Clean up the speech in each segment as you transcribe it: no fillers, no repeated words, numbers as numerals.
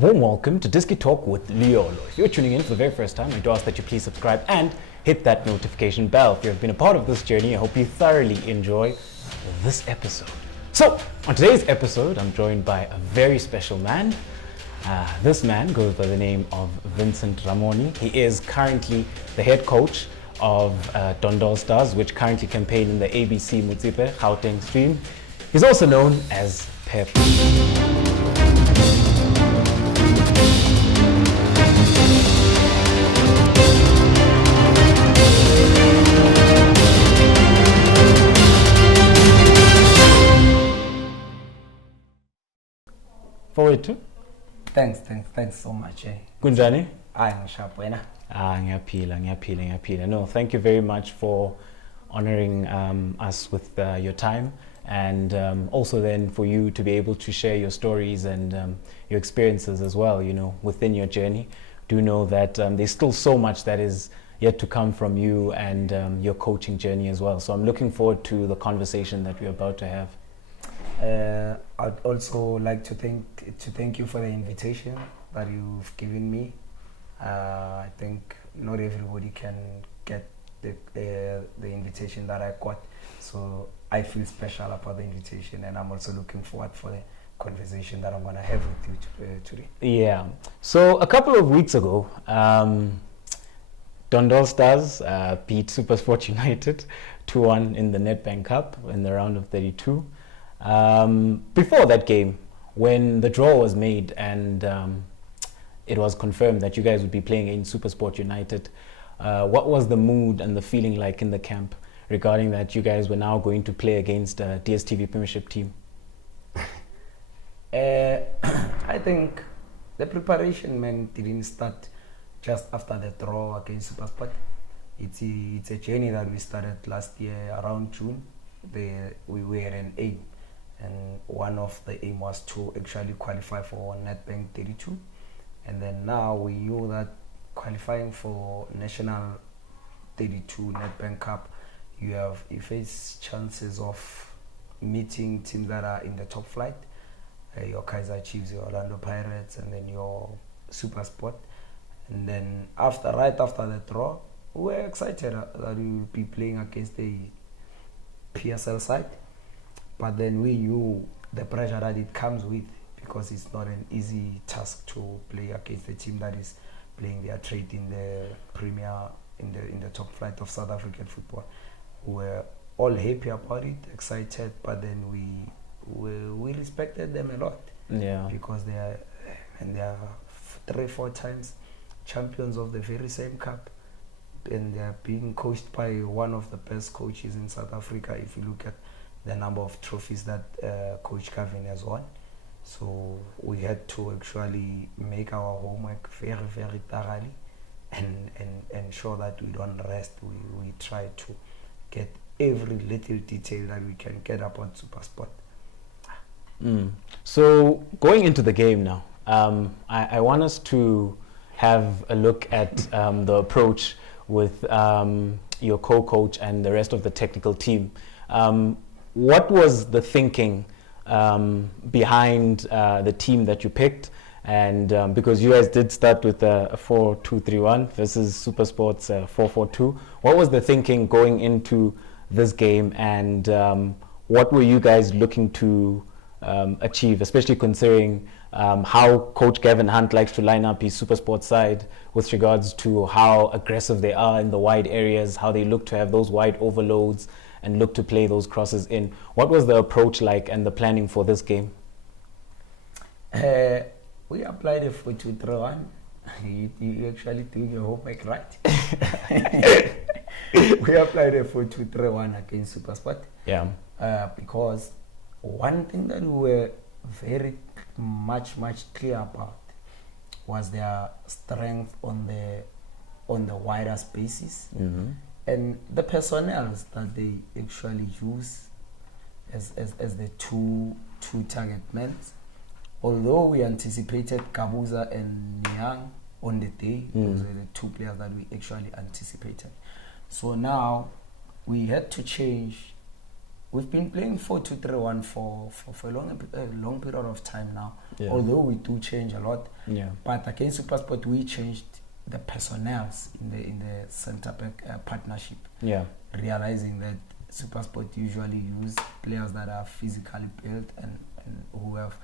warm welcome to Disky Talk with Liolo. If you're tuning in for the very first time, I do ask that you please subscribe and hit that notification bell. If you've been a part of this journey, I hope you thoroughly enjoy this episode. So, on today's episode, I'm joined by a very special man. This man goes by the name of Vincent Rammoni. He is currently the head coach of Dondol Stars, which currently campaign in the ABC Motsepe GAUTENG stream. He's also known as Pep. Forward to? Thanks so much. Kunjani? I'm sharp. Ngiyaphila. No, thank you very much for honoring us with your time, and also then for you to be able to share your stories and your experiences as well, you know, within your journey. Do know that there's still so much that is yet to come from you and your coaching journey as well. So I'm looking forward to the conversation that we're about to have. I'd also like to thank you for the invitation that you've given me. I think not everybody can get the invitation that I got, so I feel special about the invitation, and I'm also looking forward for the conversation that I'm going to have with you today. Yeah. So a couple of weeks ago, Dondol Stars beat Supersport United 2-1 in the Nedbank Cup in the round of 32. Before that game, when the draw was made and it was confirmed that you guys would be playing in Supersport United, what was the mood and the feeling like in the camp regarding that you guys were now going to play against a DStv Premiership team? I think the preparation didn't start just after the draw against Supersport. It's a journey that we started last year around June. We were an aim, and one of the aim was to actually qualify for Nedbank 32, and then now we knew that qualifying for National 32 Nedbank Cup, you face chances of meeting teams that are in the top flight, your Kaizer Chiefs, your Orlando Pirates, and then your Supersport. And then right after the draw, we were excited that we will be playing against the PSL side. But then we knew the pressure that it comes with, because it's not an easy task to play against a team that is playing their trade in the Premier, in the top flight of South African football. We were all happy about it, excited, but then we respected them a lot. Yeah. Because they are 3-4 times champions of the very same cup, and they are being coached by one of the best coaches in South Africa. If you look at the number of trophies that Coach Gavin has won. So we had to actually make our homework very, very thoroughly and ensure that we don't rest. We try to get every little detail that we can get about Supersport. So going into the game now, I want us to have a look at the approach with your co-coach and the rest of the technical team. What was the thinking behind the team that you picked? And because you guys did start with a 4-2-3-1 versus Supersport's 4-4-2, what was the thinking going into this game, and what were you guys looking to achieve, especially considering how Coach Gavin Hunt likes to line up his Supersport side with regards to how aggressive they are in the wide areas, how they look to have those wide overloads and look to play those crosses in? What was the approach like and the planning for this game? We applied a 4-2-3-1. You actually doing your homework right. We applied a 4-2-3-1 against Supersport. Yeah. Because one thing that we were very much clear about was their strength on the wider spaces. Mm-hmm. And the personnel that they actually use as the two target men. Although we anticipated Kabuza and Niang on the day, those were the two players that we actually anticipated. So now we had to change we've been playing 4-2-3-1 for a long period of time now. Yeah. Although we do change a lot. Yeah. But against Supersport, we changed the personnels in the centre back partnership. Yeah. Realizing that Supersport usually use players that are physically built and who have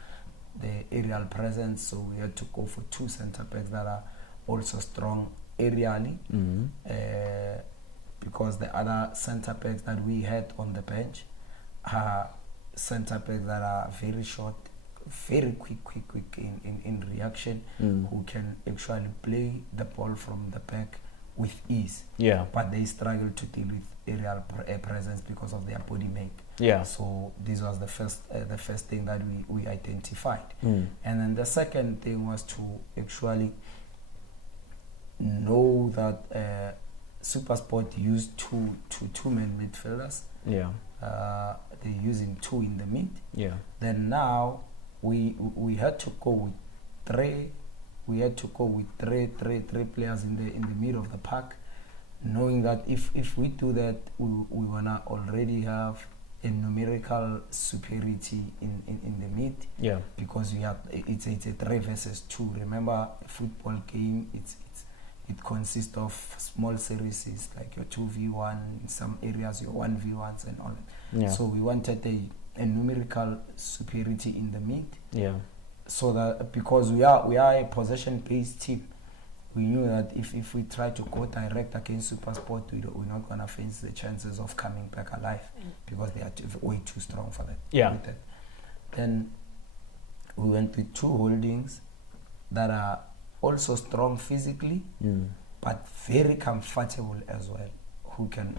the aerial presence. So we had to go for 2 centre backs that are also strong aerially. Because the other centre backs that we had on the bench are centre backs that are very short, very quick in reaction, who can actually play the ball from the back with ease. Yeah. But they struggle to deal with aerial presence because of their body make. Yeah. So this was the first thing that we identified. And then the second thing was to actually know that Supersport used two-man midfielders. Yeah. They're using 2 in the mid. Yeah. Then now we had to go with 3. We had to go with three players in the middle of the park, knowing that if we do that, we wanna already have a numerical superiority in the mid. Yeah. Because it's a 3 versus 2. Remember, a football game, it consists of small series like your 2v1, in some areas your 1v1s and all that. Yeah. So we wanted a numerical superiority in the mid. Yeah. So that because we are a possession-based team, we knew that if we try to go direct against Supersport, we're not gonna face the chances of coming back alive because they are way too strong for that. Yeah. Then we went with 2 holdings that are also strong physically, but very comfortable as well. Who can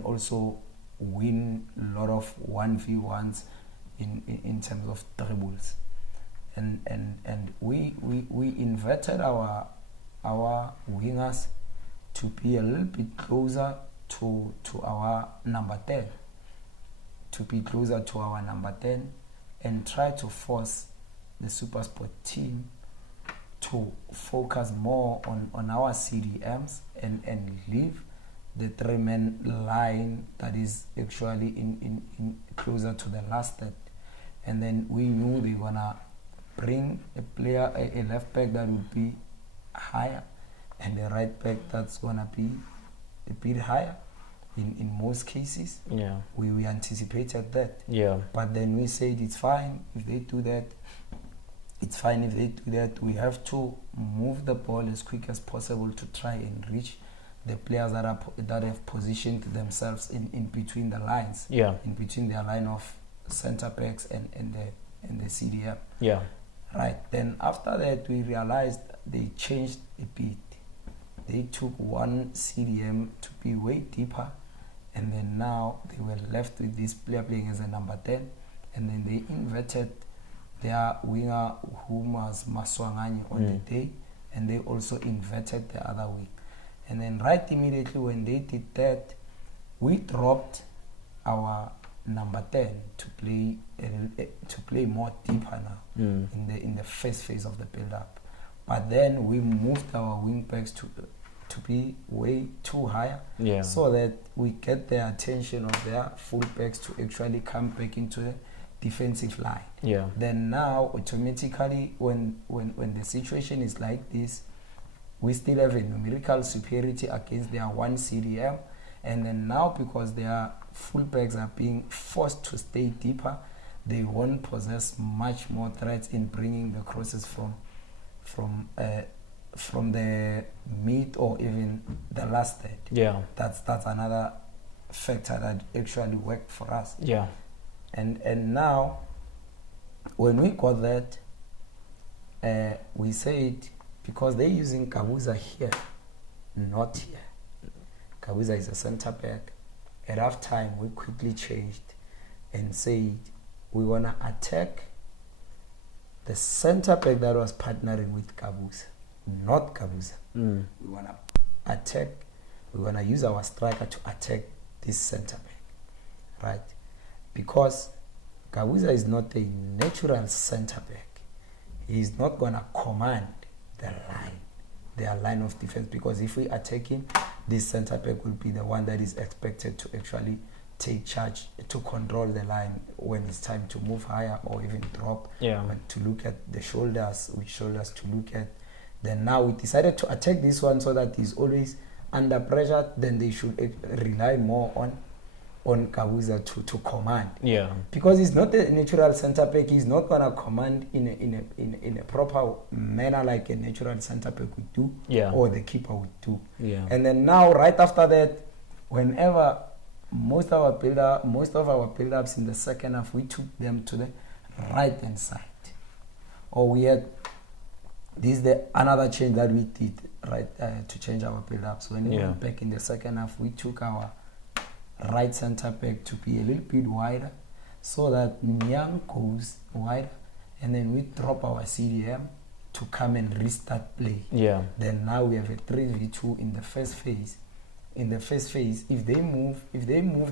also win a lot of 1v1s in terms of dribbles, and we inverted our wingers to be a little bit closer to our number 10, and try to force the Supersport team to focus more on our CDMs and leave the 3-man line that is actually in closer to the last third. And then we knew they were gonna bring a left back that would be higher and a right back that's gonna be a bit higher in most cases. Yeah. We anticipated that. Yeah. But then we said it's fine if they do that. It's fine if they do that. We have to move the ball as quick as possible to try and reach the players that have positioned themselves in between the lines. Yeah. In between their line of centre backs and the CDM. Yeah. Right. Then after that, we realized they changed a bit. They took one CDM to be way deeper, and then now they were left with this player playing as a number 10, and then they inverted their winger, whom was Maswangani on the day, and they also inverted the other wing. And then right immediately when they did that, we dropped our number 10 to play more deeper now in the first phase of the build-up. But then we moved our wing backs to be way too higher, so that we get the attention of their full backs to actually come back into the defensive line. Yeah. Then now automatically when the situation is like this, we still have a numerical superiority against their one CDM, and then now because their fullbacks are being forced to stay deeper, they won't possess much more threats in bringing the crosses from the mid or even the last third. Yeah. That's another factor that actually worked for us. Yeah. And now when we got that, we said, because they're using Kabuza here, not here. Kabuza is a center back. At half time, we quickly changed and said we want to attack the center back that was partnering with Kabuza, not Kabuza. We want to attack, we want to use our striker to attack this center back, right? Because Kabuza is not a natural center back. He's not going to command their line of defense, because if we attack him, this center back will be the one that is expected to actually take charge, to control the line when it's time to move higher or even drop. But to look at the shoulders, which shoulders to look at. Then now we decided to attack this one so that he's always under pressure. Then they should rely more on Kabuza to command. Because he's not a natural centre back. He's not gonna command in a proper manner like a natural centre back would do, or the keeper would do. And then now, right after that, whenever most of our build-ups in the second half, we took them to the right hand side, or we had another change that we did to change our build-ups. When we went back in the second half, we took our right centre back to be a little bit wider, so that Nyang goes wider, and then we drop our CDM to come and restart play. Then now we have a 3v2 in the first phase. In the first phase, if they move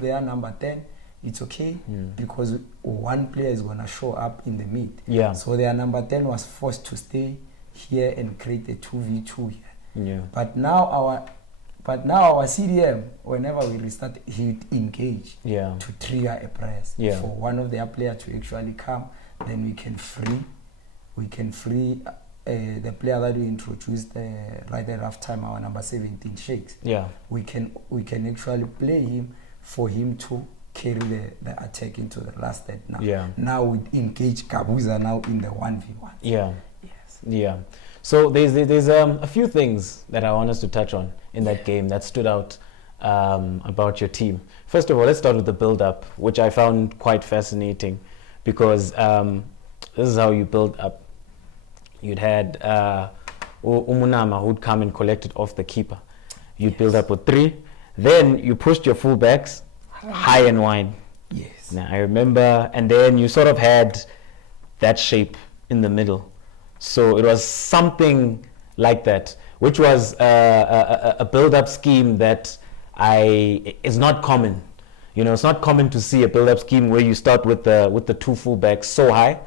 their number 10, it's okay, because one player is gonna show up in the mid. So their number 10 was forced to stay here and create a 2v2 here. But now our CDM, whenever we restart, he engage to trigger a press for one of their players to actually come. Then we can free the player that we introduced right at half time, our number 17 Shakes. We can actually play him for him to carry the attack into the last third now. Now we engage Kabuza now in the 1v1. So there's a few things that I want us to touch on in that game that stood out about your team. First of all, let's start with the build-up, which I found quite fascinating, because this is how you build up. You'd had Umunama who'd come and collect it off the keeper. You'd build up with 3. Then you pushed your fullbacks high and wide. Now I remember, and then you sort of had that shape in the middle. So it was something like that, which was a build-up scheme that is not common. It's not common to see a build-up scheme where you start with the 2 fullbacks so high.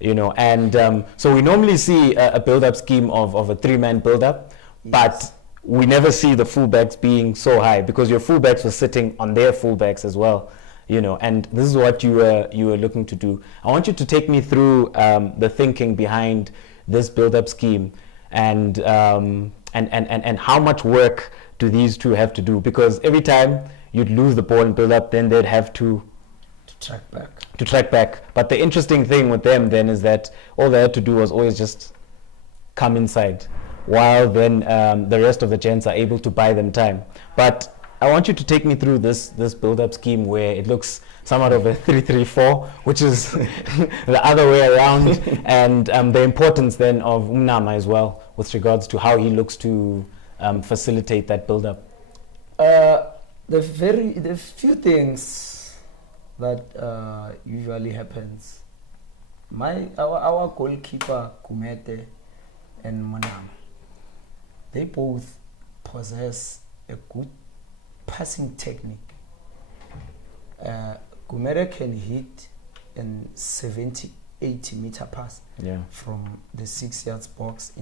And so we normally see a build-up scheme of a 3-man build-up, but we never see the fullbacks being so high, because your fullbacks were sitting on their fullbacks as well, and this is what you were looking to do. I want you to take me through the thinking behind this build-up scheme, and how much work do these two have to do, because every time you'd lose the ball and build up, then they'd have to track back. But the interesting thing with them then is that all they had to do was always just come inside, while then the rest of the gents are able to buy them time. But I want you to take me through this build-up scheme where it looks somewhat of a 3-3-4, which is the other way around, and the importance then of Umnama as well with regards to how he looks to facilitate that build-up. The few things that usually happens. Our goalkeeper Kumete and Monama, they both possess a good passing technique. Kumete can hit a 70-80 meter pass from the 6 yards box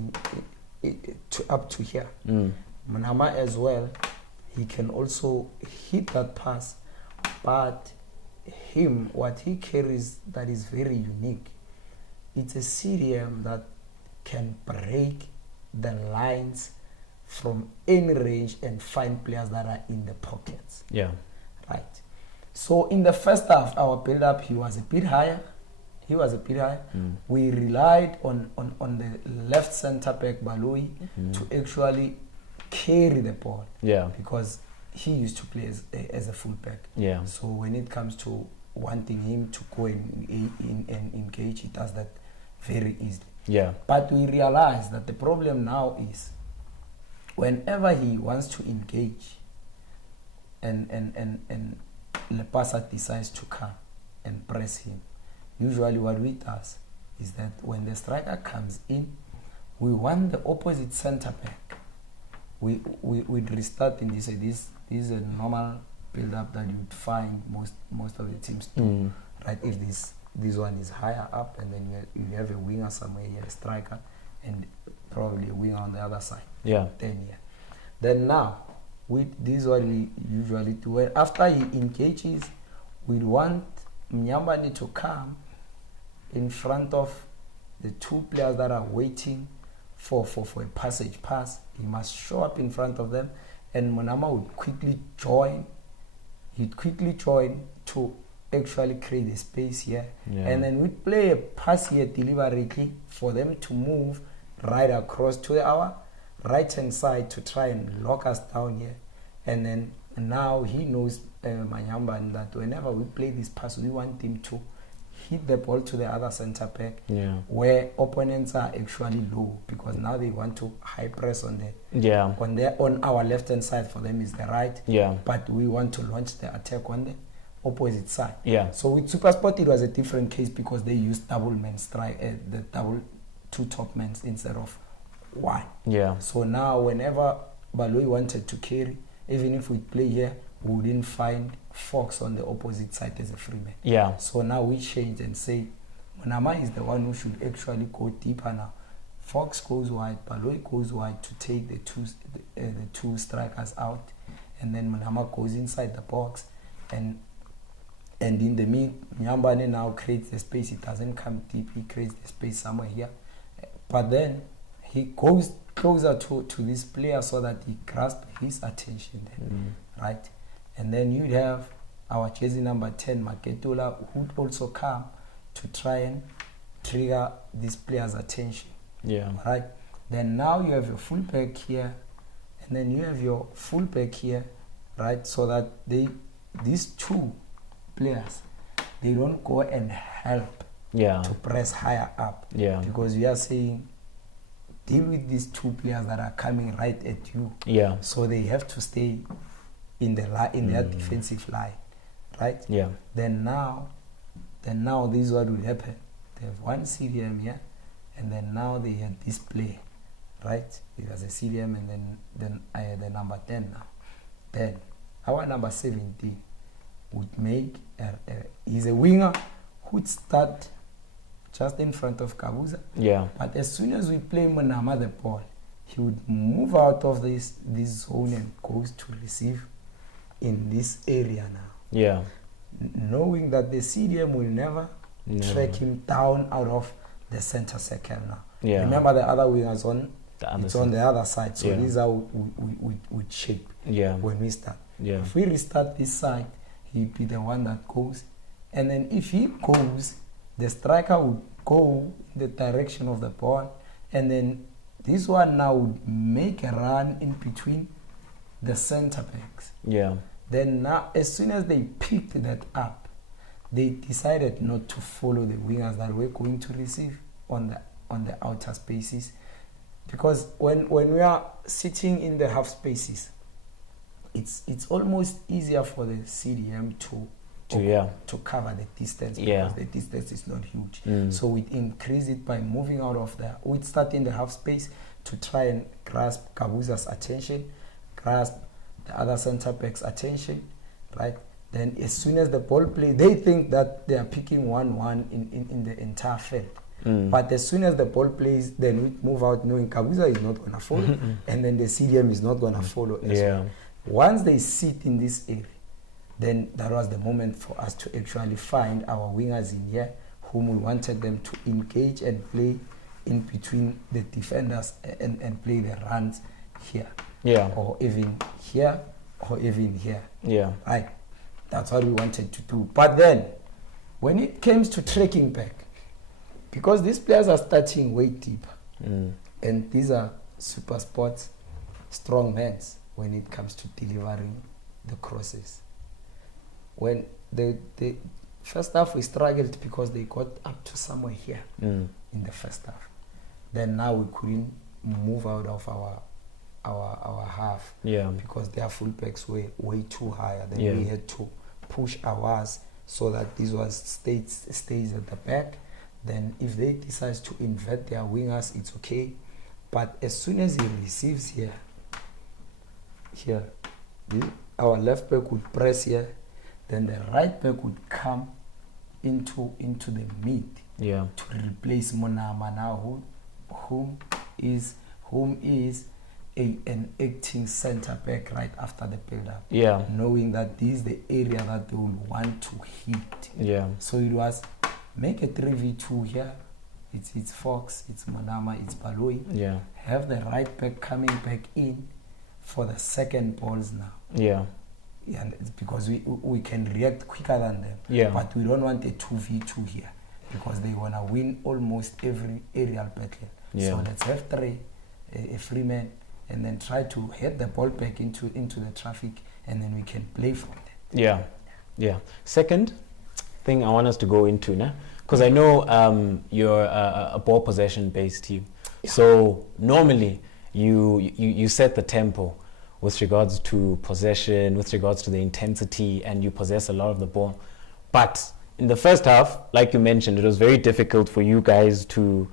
to up to here. Monama as well, he can also hit that pass, but what he carries that is very unique, it's a CDM that can break the lines from any range and find players that are in the pockets. Right. So in the first half, our build-up, he was a bit higher. We relied on the left centre back Baloi to actually carry the ball. Because he used to play as a fullback. So when it comes to wanting him to go and engage, he does that very easily. But we realize that the problem now is whenever he wants to engage and Lepasa decides to come and press him, usually what we do is that when the striker comes in, we want the opposite centre back. We'd restart in this is a normal build-up that you'd find most of the teams do, right? If this one is higher up, and then you have a winger somewhere here, a striker, and probably a winger on the other side. Then now, this is what we usually do. After he engages, we want Mnyambane to come in front of the two players that are waiting for a passage pass. He must show up in front of them, and Monama would quickly join. He'd quickly join to actually create a space here. Yeah. And then we'd play a pass here deliberately for them to move right across to our right-hand side to try and lock us down here. And then now he knows, Manyambane, that whenever we play this pass, we want him to hit the ball to the other center back, where opponents are actually low, because now they want to high press on our left hand side. For them is the right, but we want to launch the attack on the opposite side. So with Supersport it was a different case, because they used double man strike, the double two top men instead of one. So now whenever Baloyi wanted to carry, even if we play here, we wouldn't find Fox on the opposite side as a free man. So now we change and say Monama is the one who should actually go deeper now. Fox goes wide, Baloyi goes wide to take the two strikers out, and then Monama goes inside the box, and in the mid, Mnyambane now creates the space. He doesn't come deep, he creates the space somewhere here, but then he goes closer to this player so that he grasps his attention then, right? And then you'd have our jersey number 10, Maketola, who would also come to try and trigger this player's attention. Right? Then now you have your fullback here, and then you have your fullback here, right? So that these two players, they don't go and help to press higher up. Because we are saying, deal with these two players that are coming right at you. So they have to stay in their defensive line, right? Then now this is what will happen. They have one CDM here, and then now they had this play, right? It was a CDM, and then I had the number 10 now. Then our number 17 would make he's a winger who'd start just in front of Kabuza. But as soon as we play Monama the ball, he would move out of this zone and goes to receive in this area now. Knowing that the CDM will never track him down out of the center circle now. Remember the other wingers on the other side. So this is how we shape when we start. If we restart this side, he'd be the one that goes. And then if he goes, the striker would go in the direction of the ball, and then this one now would make a run in between the center backs. Then now, as soon as they picked that up, they decided not to follow the wingers that were going to receive on the outer spaces, because when we are sitting in the half spaces, it's almost easier for the CDM to cover the distance, because the distance is not huge. So we'd increase it by moving out of there. We'd start in the half space to try and grasp Kabuza's attention, grasp the other center back's attention, right? Then as soon as the ball play, they think that they are picking 1-1 in the entire field. But as soon as the ball plays, then we move out knowing Kabuza is not going to follow, and then the CDM is not going to follow as well. Once they sit in this area, then that was the moment for us to actually find our wingers in here, whom we wanted them to engage and play in between the defenders and play the runs here. Or even here, or even here. Right. That's what we wanted to do. But then, when it comes to tracking back, because these players are starting way deeper, and these are Supersport strong men when it comes to delivering the crosses. When the first half we struggled because they got up to somewhere here in the first half. Then now we couldn't move out of our half because their fullbacks were way too high. Then we had to push ours so that this was stays at the back. Then if they decide to invert their wingers, it's okay. But as soon as he receives here, our left back would press here, then the right back would come into the mid to replace Monama now, whom is an acting centre back right after the build-up. Yeah. Knowing that this is the area that they will want to hit. Yeah. So it was make a 3v2 here. It's Fox, it's Manama, it's Baloi. Yeah. Have the right back coming back in for the second balls now. Yeah. Yeah, and it's because we can react quicker than them. Yeah. But we don't want a 2v2 here because they want to win almost every aerial battle. Yeah. So let's have three, a free man, and then try to head the ball back into the traffic, and then we can play from there. Yeah. Yeah. Second thing I want us to go into now, because I know you're a ball possession based team. Yeah. So normally you set the tempo with regards to possession, with regards to the intensity, and you possess a lot of the ball. But in the first half, like you mentioned, it was very difficult for you guys to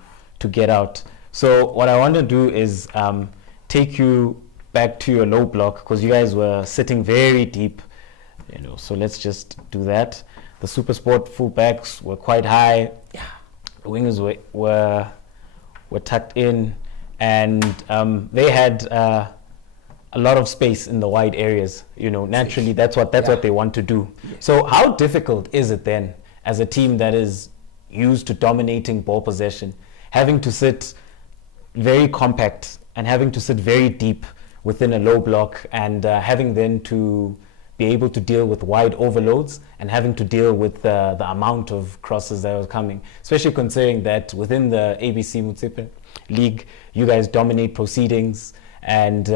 get out. So what I want to do is take you back to your low block, because you guys were sitting very deep, you know. So let's just do that. The Supersport fullbacks were quite high. Yeah. The wingers were tucked in, and they had a lot of space in the wide areas. You know, naturally, that's what they want to do. Yeah. So how difficult is it then, as a team that is used to dominating ball possession, having to sit very compact and having to sit very deep within a low block, and having then to be able to deal with wide overloads and having to deal with the amount of crosses that was coming, especially considering that within the ABC Motsepe League, you guys dominate proceedings, and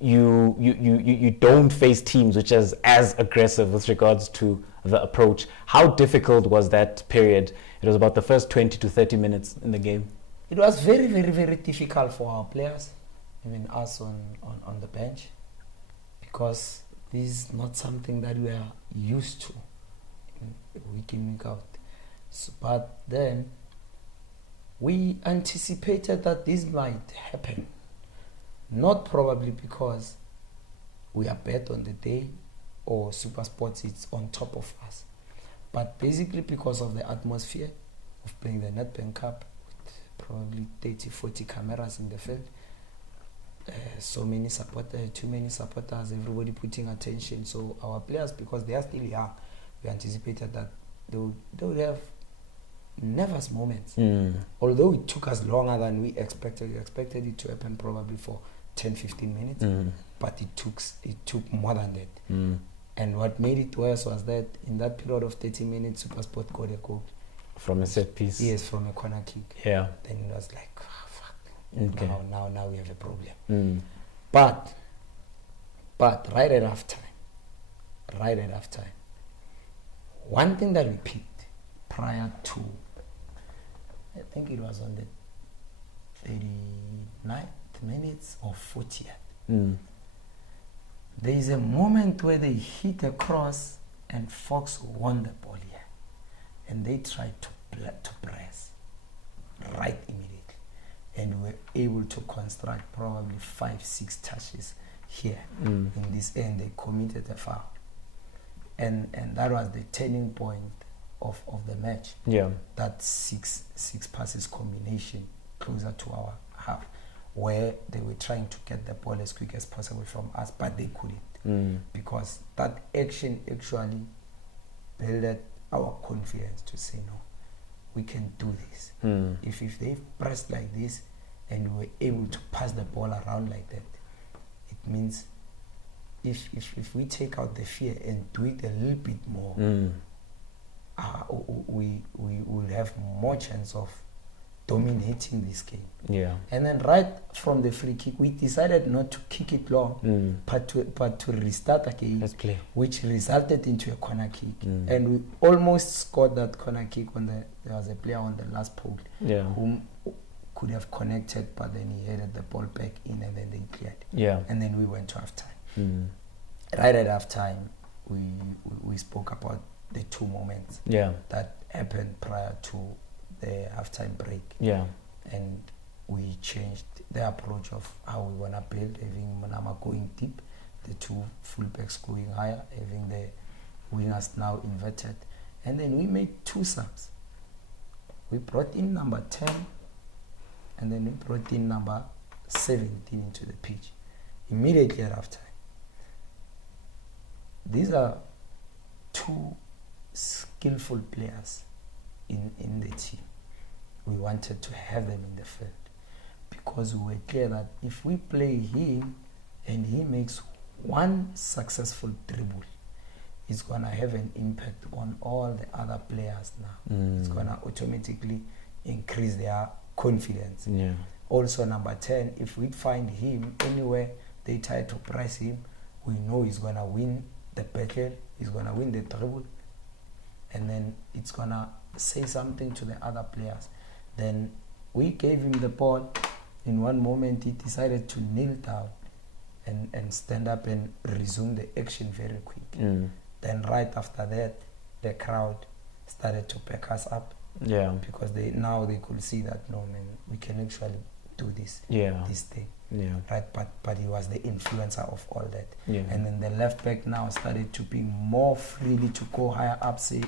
you don't face teams which is as aggressive with regards to the approach. How difficult was that period? It was about the first 20 to 30 minutes in the game. It was very, very, very difficult for our players, even us on the bench, because this is not something that we are used to week in, week out. So, but then we anticipated that this might happen. Not probably because we are bad on the day or Supersport is on top of us, but basically because of the atmosphere of playing the Nedbank Cup with probably 30, 40 cameras in the field. So many supporters, too many supporters, everybody putting attention. So our players, because they are still young, we anticipated that they would have nervous moments. Although it took us longer than we expected. We expected it to happen probably for 10-15 minutes, but it took more than that. And what made it worse was that in that period of 30 minutes, Supersport got a goal. From a set piece? Yes, from a corner kick. Yeah. Then it was like, oh, fuck. Okay. Now we have a problem. But right at half time, one thing that we picked prior to, I think it was on the 39th minutes or 40th. There is a moment where they hit a cross and Fox won the ball here, and they tried to press right immediately, and we were able to construct probably 5-6 touches here. In this end, they committed a foul, and that was the turning point of the match. Yeah, that six passes combination closer to our half, where they were trying to get the ball as quick as possible from us, but they couldn't, because that action actually built our confidence to say, no, we can do this. If they pressed like this and we were able to pass the ball around like that, it means if we take out the fear and do it a little bit more, we will have more chance of dominating this game. Yeah. And then right from the free kick, we decided not to kick it long, but to restart again. Let's play. Which resulted into a corner kick. And we almost scored that corner kick when there was a player on the last pole, whom could have connected, but then he headed the ball back in, and then they cleared. Yeah. And then we went to halftime. Right at halftime, we spoke about the two moments that happened prior to the halftime break. Yeah. And we changed the approach of how we want to build, having Manama going deep, the two fullbacks going higher, having the wingers now inverted. And then we made two subs. We brought in number 10, and then we brought in number 17 into the pitch. immediately at halftime. These are two skillful players in the team. We wanted to have them in the field because we were clear that if we play him and he makes one successful dribble, it's going to have an impact on all the other players now. It's going to automatically increase their confidence. Yeah. Also, number 10, if we find him anywhere they try to press him, we know he's going to win the battle, he's going to win the dribble, and then it's going to say something to the other players. Then we gave him the ball. In one moment, he decided to kneel down and stand up and resume the action very quick. Then right after that, the crowd started to back us up. Yeah. Because they could see that, no man, we can actually do this. Yeah. This thing. Yeah. Right, but he was the influencer of all that. Yeah. And then the left back now started to be more freely to go higher up, say,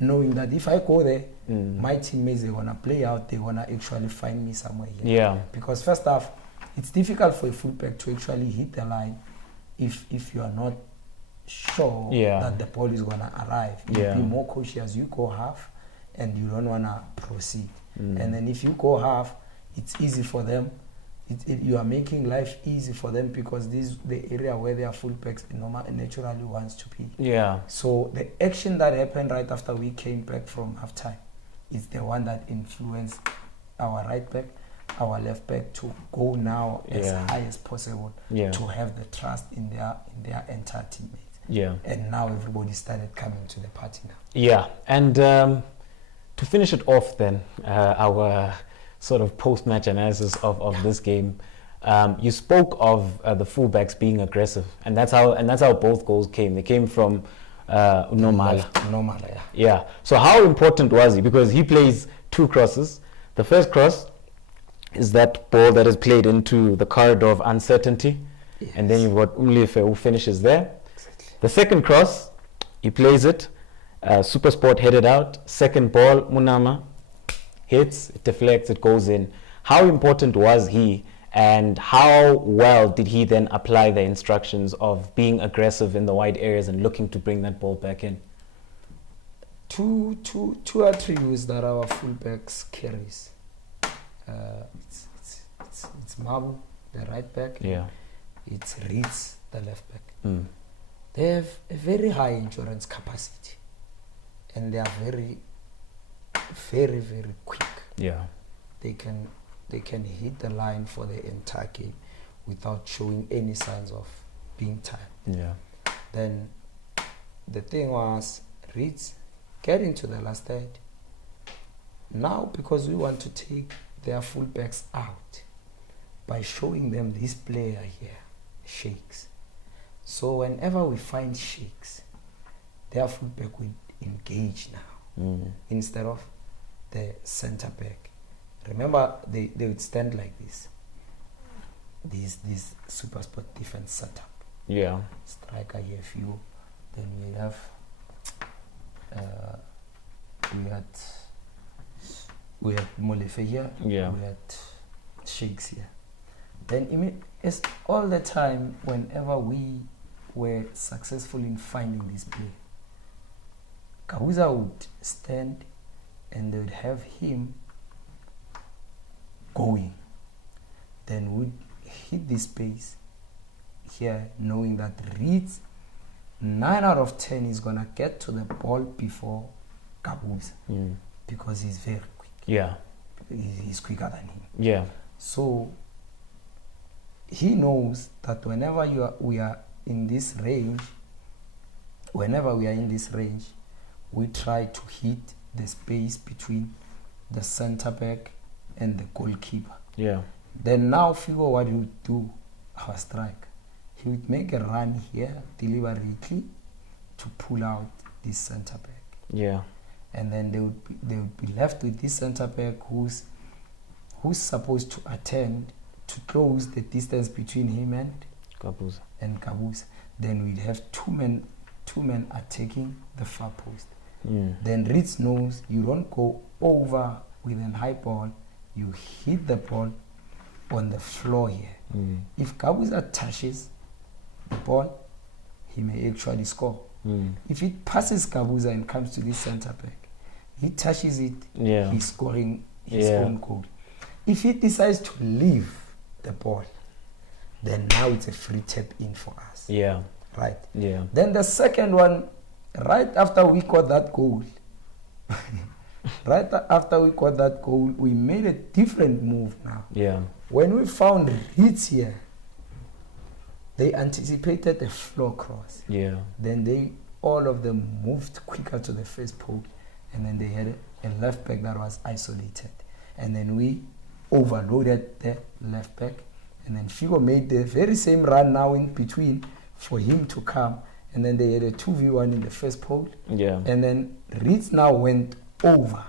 knowing that if I go there, my teammates, they're gonna play out, they're gonna actually find me somewhere here. Yeah. Because first off, it's difficult for a fullback to actually hit the line if you are not sure that the ball is gonna arrive. You be more cautious. You go half, and you don't wanna proceed. And then if you go half, it's easy for them. You are making life easy for them because this is the area where their fullbacks naturally wants to be. Yeah. So the action that happened right after we came back from halftime is the one that influenced our right back, our left back to go now as high as possible to have the trust in their entire teammates. Yeah. And now everybody started coming to the party now. Yeah. And to finish it off then, our sort of post-match analysis of this game, you spoke of the fullbacks being aggressive, and that's how both goals came. They came from Nomala. Yeah. So how important was he? Because he plays two crosses. The first cross is that ball that is played into the corridor of uncertainty, and then you've got Umlefe who finishes there. Exactly. The second cross, he plays it. Supersport headed out. Second ball, Munama hits, it deflects, it goes in. How important was he, and how well did he then apply the instructions of being aggressive in the wide areas and looking to bring that ball back in? Two attributes that our fullbacks carries. It's Mabu, the right back. Yeah. It's Ritz, the left back. They have a very high endurance capacity, and they are very, very, very quick. Yeah. They can hit the line for the entire game without showing any signs of being tired. Yeah. Then the thing was, Ritz get into the last third. Now, because we want to take their fullbacks out by showing them this player here, Shakes. So whenever we find Shakes, their fullback will engage now instead of the center back. Remember, they would stand like this. This Supersport defense setup. Yeah. Striker here, few. Then we have we had Molefe here. Yeah. We had Shakes here. Then it's all the time whenever we were successful in finding this play, Kahuza would stand and they would have him going. Then we'd hit this space here, knowing that Reeds 9 out of 10 is gonna get to the ball before Kahuza because he's very quick. Yeah, he's quicker than him. Yeah. So he knows that whenever we are in this range, we try to hit the space between the center back and the goalkeeper. Yeah. Then now figure what he would do, our striker. He would make a run here deliberately to pull out this center back. Yeah. And then they would be left with this center back who's supposed to attend to close the distance between him and Kabuza. Then we'd have two men attacking the far post. Then Ritz knows you don't go over with a high ball, you hit the ball on the floor here. If Kabuza touches the ball, he may actually score. If it passes Kabuza and comes to this centre back, he touches it, he's scoring his own goal. If he decides to leave the ball, then now it's a free tap in for us. Right. Then the second one, right after we got that goal, we made a different move now. When we found Ritz here, they anticipated the floor cross. Then all of them moved quicker to the first post, and then they had a left back that was isolated. And then we overloaded the left back, and then Figo made the very same run now in between for him to come, and then they had a 2v1 in the first post. And then Ritz now went over.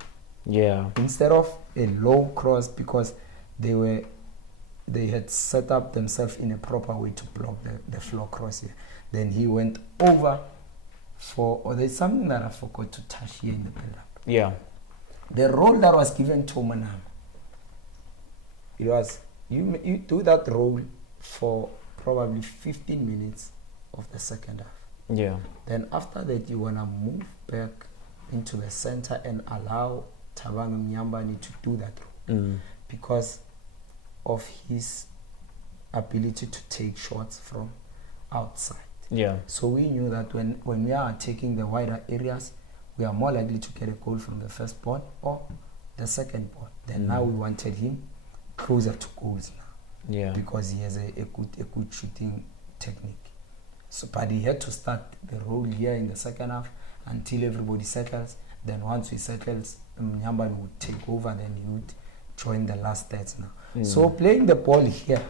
Instead of a low cross, because they had set up themselves in a proper way to block the floor cross here. Then he went over there's something that I forgot to touch here in the build-up. The role that was given to Manam, it was, you do that role for probably 15 minutes of the second half. Then after that, you want to move back into the center and allow Tabang Mnyambani to do that role. Because of his ability to take shots from outside. So we knew that when we are taking the wider areas, we are more likely to get a goal from the first ball or the second ball. Then now we wanted him closer to goals now. Because he has a good shooting technique. So but he had to start the role here in the second half until everybody settles. Then once he settles, Mnyambani would take over, then he would join the last thirds now. So playing the ball here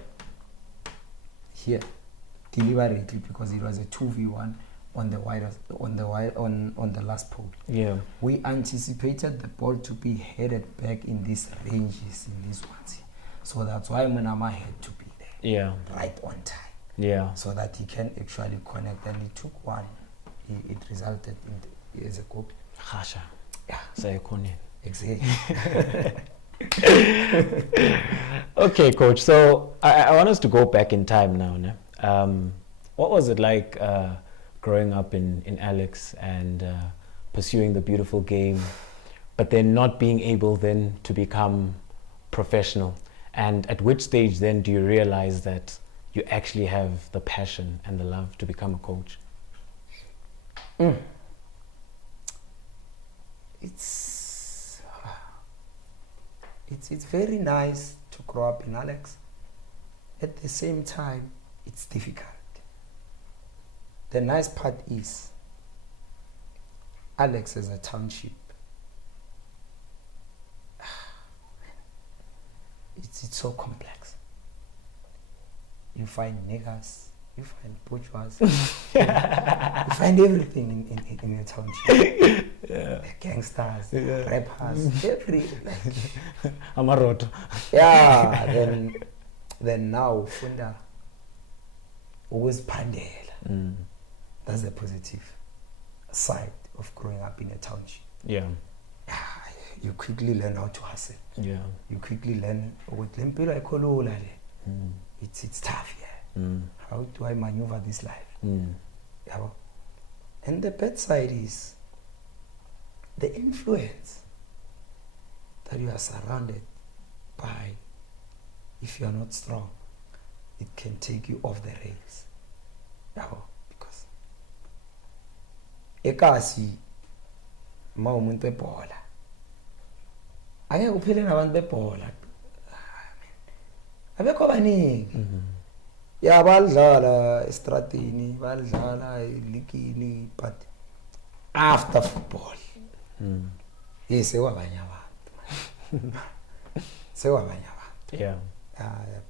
deliberately, because it was a 2v1 on the last pole. We anticipated the ball to be headed back in these ranges, in these ones. So that's why Manama had to be there, right on time, so that he can actually connect. And he took one. It resulted in as a goal. Exactly. Okay, coach. So I want us to go back in time now. What was it like growing up in Alex and pursuing the beautiful game, but then not being able then to become professional? And at which stage then do you realize that you actually have the passion and the love to become a coach? It's very nice to grow up in Alex. At the same time, it's difficult. The nice part is Alex is a township. It's so complex. You find niggers, you find bourgeois, you find everything in a township. Gangsters, rappers, Amaroto. Then now Funda always pandela. That's the positive side of growing up in a township. You quickly learn how to hustle. You quickly learn it's tough here. How do I maneuver this life? And the bad side is the influence that you are surrounded by. If you are not strong, it can take you off the rails. Because ekasi mawumuntu bebhola ake kuphele nabantu bebhola abekho abaningi badlala estratini, badlala eligini, but after football sewabanye abantu.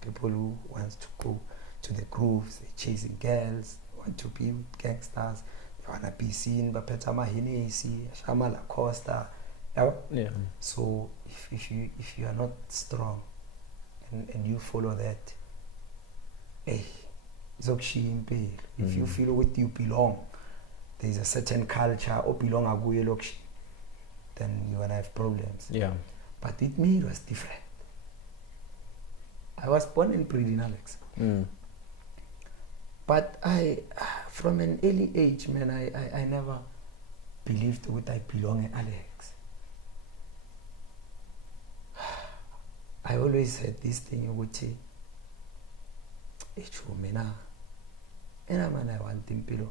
People who wants to go to the grooves, they're chasing girls, they want to be gangsters, they want to be seen by Petama Hinesi, Shama La Costa. So if you are not strong and you follow that, if you feel what you belong, there's a certain culture or belong aguye lokshi, then you're gonna have problems. But with me it was different. I was born and bred in Alex. But I, from an early age, man, I never believed that I belong in Alex. I always had this thing, which it's man, I want impilo,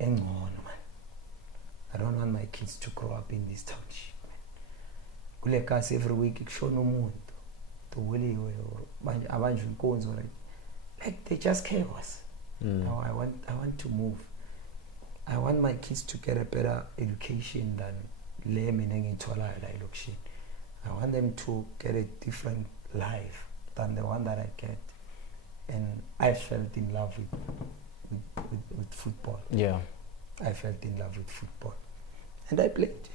man. I don't want my kids to grow up in this township, man. Kule every week, ik show no muntu, to wili or abanju nkonzo, like they just chaos. Now I want to move. I want my kids to get a better education than le mineng ithola la election. I want them to get a different life than the one that I get. And I felt in love with football. Yeah. I felt in love with football. And I played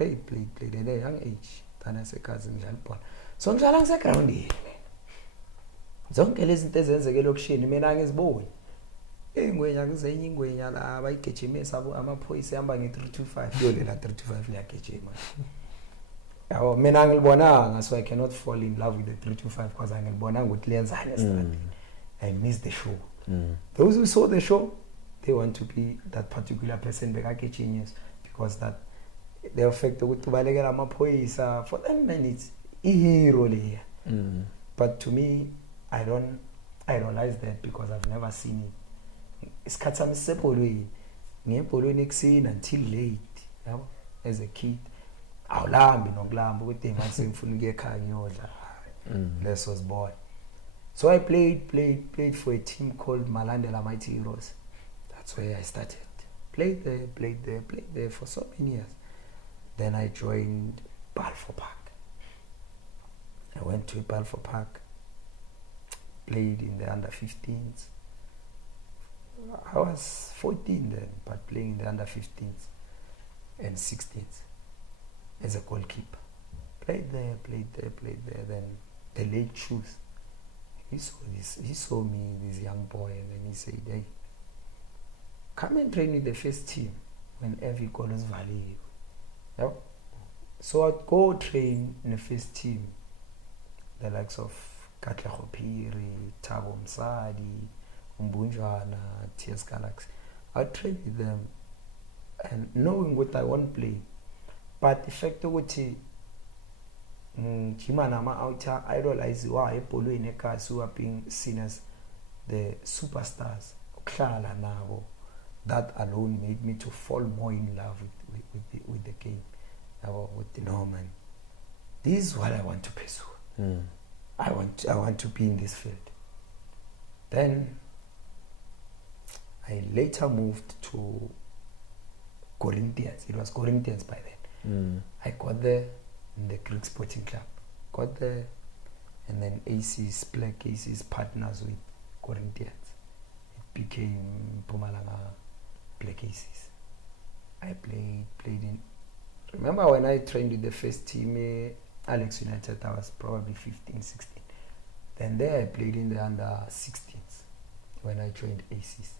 at a young age. Then I said, cousin, ball. So I'm going ground here. Zonke lezi zinto ezenzeke elokishini mina ngiziboni. Ingwenya kuzenye ingwenya la abayigejimisa amaphoyisa ehamba nge325 yole la 325 liyagejima. Yawo mina ngilibonanga, so I cannot fall in love with the 325 because ngilibonanga ukuthi liyenzani esithandini. I miss the show. Those who saw the show, they want to be that particular person bekagejinius because that the effect ukuthi balekela amaphoyisa for them man it's a hero le. But to me I don't idolize that because I've never seen it. Isikhathi sami sisebholweni ngebholweni ekuseni until late, yabo, as a kid. Awulambi nokulamba ukuthi manje ngifuna ukuya ekhaya ngiyodla. This was boy. So I played for a team called Malandela Mighty Heroes. That's where I started. Played there for so many years. Then I joined Balfour Park. I went to Balfour Park. Played in the under 15s. I was 14 then, but playing in the under 15s and 16s as a goalkeeper. Played there. Then the late shoes. He saw me, this young boy, and then he said, hey, come and train with the first team when every goal is value. Yep. So I'd go train in the first team, the likes of Katleho Piri, Thabo Msadi, Umbunjwana, TS Galaxy. I'd train with them and knowing what I want to play. But the fact that Chimanama out idolize why Polo in a case who are being seen as the superstars. That alone made me to fall more in love with the game. With the Norman. This is what I want to pursue. I want to be in this field. Then I later moved to Corinthians. It was Corinthians by then. I got there in the Greek Sporting Club. Got there, and then Black Aces partners with Corinthians. It became Pumalanga Black Aces. I played in. Remember when I trained with the first team, Alex United, I was probably 15, 16. Then there I played in the under 16s when I joined Aces.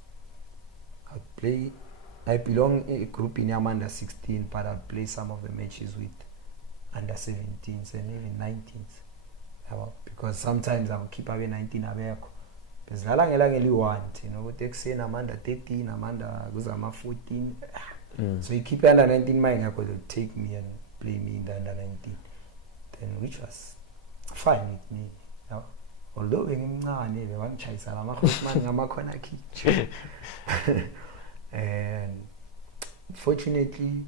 I belong in a group in under 16, but I'd play some of the matches with under 17s and even 19s. Because sometimes I'll keep away 19 abeko. Because I don't want, I'm under 13, I'm under 14. So you keep under 19 mind, I could take me and play me in the under 19. Then which was fine with me. Although one choice, and fortunately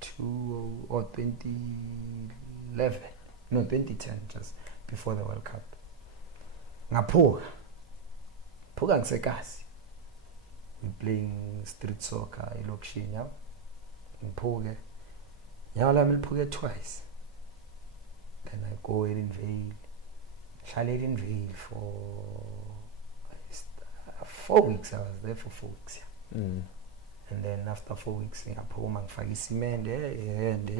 2010, just before the World Cup. Ngaphuka ngisekasi. We playing street soccer elokishini yabo. Ngiphuke. Nyawo lami liphuke twice. Then I go in Vale. Hlale in Vale for 4 weeks. I was there for 4 weeks. And then after 4 weeks, ngaphuma ngifaka isimende and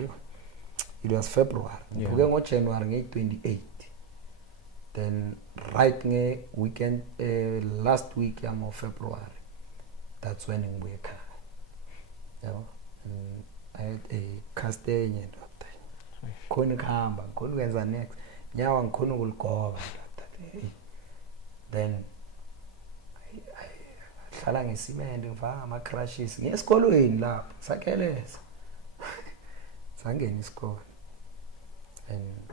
it was February. Ngiphuke ngoJanuary 28. Then right weekend last week of February. That's when we came. And I had a cast khona khamba khona ukwenza next nyawa ngikhona ukuligoba. Then hlala ngesimende ngifaka ama-crashes ngesikolweni lapho sakheleza sangena isikole. And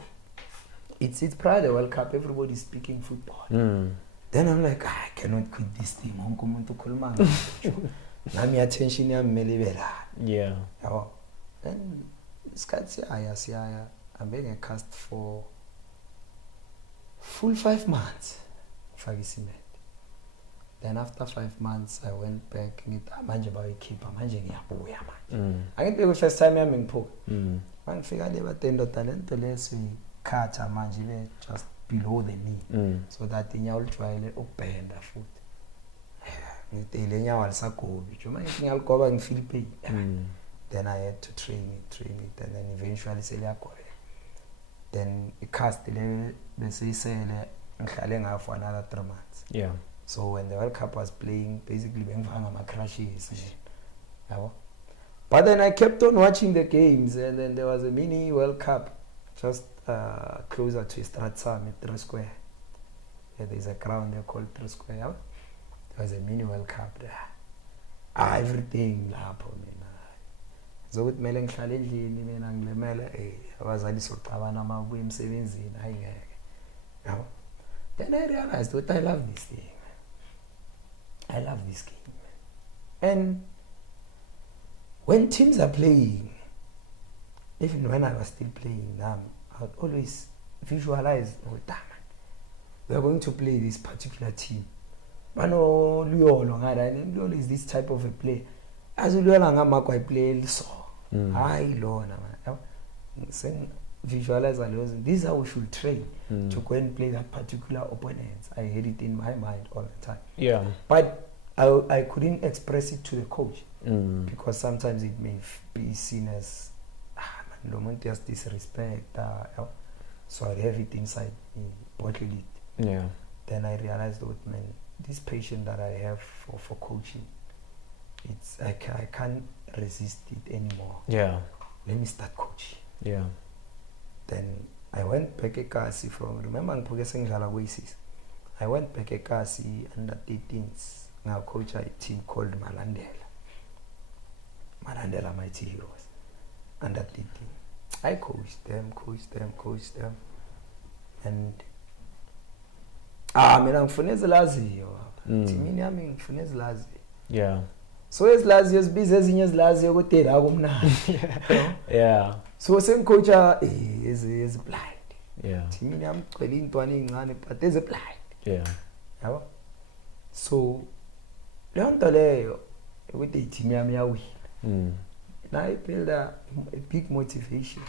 it's proud the World Cup, everybody is speaking football. Then I'm like, I cannot quit this thing. Wonke umuntu ukhuluma ngayo. Nami attention yami mele ibe la. Yeah. Yabo. Then isikhathi siyaya I'm being a cast for full 5 months. Faka isimende. Then after 5 months I went back ngithi manje bayikhipha manje ngiyabuya manje. Angibheke first time yami ngiphuka. Mangifika le batendo talento leso ikhatha manje ibe just below the knee so that inyawo lijwayele ukubhenda futhi. Ngithi le nyawo alisagobi. Nje manje ngiyaligoba ngifeel pain. Then I had to train it and then eventually seliyagoba. Then icast le bese isele ngihlale ngayo for another 3 months. Yeah. So when the World Cup was playing, basically bengifanga ama-crashes. But then I kept on watching the games, and then there was a mini World Cup just closer to Stratsam at 3 Square. Yeah, there's a ground there called 3 Square. Yeah? There was a mini World Cup there. Everything lapho mina. Zokuthi mele ngihlale endlini mina ngilemele abazali soqabana mabuye emsebenzini ayingeke. Yabo. Then I realized that I love this thing. I love this game. And when teams are playing, even when I was still playing, I would always visualize, oh damn it, we are going to play this particular team. Mano Luyolo ngada, and Luyolo is this type of a play. As Luyolo ngamakwa I play so. I lona man. Visualize this is how we should train to go and play that particular opponent. I had it in my mind all the time. Yeah. But I couldn't express it to the coach because sometimes it may be seen as just disrespect. So I have it inside me, bottle it. Yeah. Then I realized that man, this passion that I have for coaching, I can't resist it anymore. Yeah. Let me start coaching. Yeah. Then I went back to Kasi from, remember I'm progressing Jalawasis. I went back to Kasi under 13s. Now coach a team called Malandela. Malandela Mighty Heroes. Under 13. I coached them. And mina ngifuneza lazi yo. Timini yami ngifuneza lazi. Yeah. So ezilazi ezibiza ezinye ezilazi ukuthi la kumnandi. Yeah. So sengicoacha is blind. Yeah. Timini yami gcwele intwana ezincane but is blind. Yeah. Yabo. So leyo nto leyo ukuthi team yami yawina. Now I build a big motivation.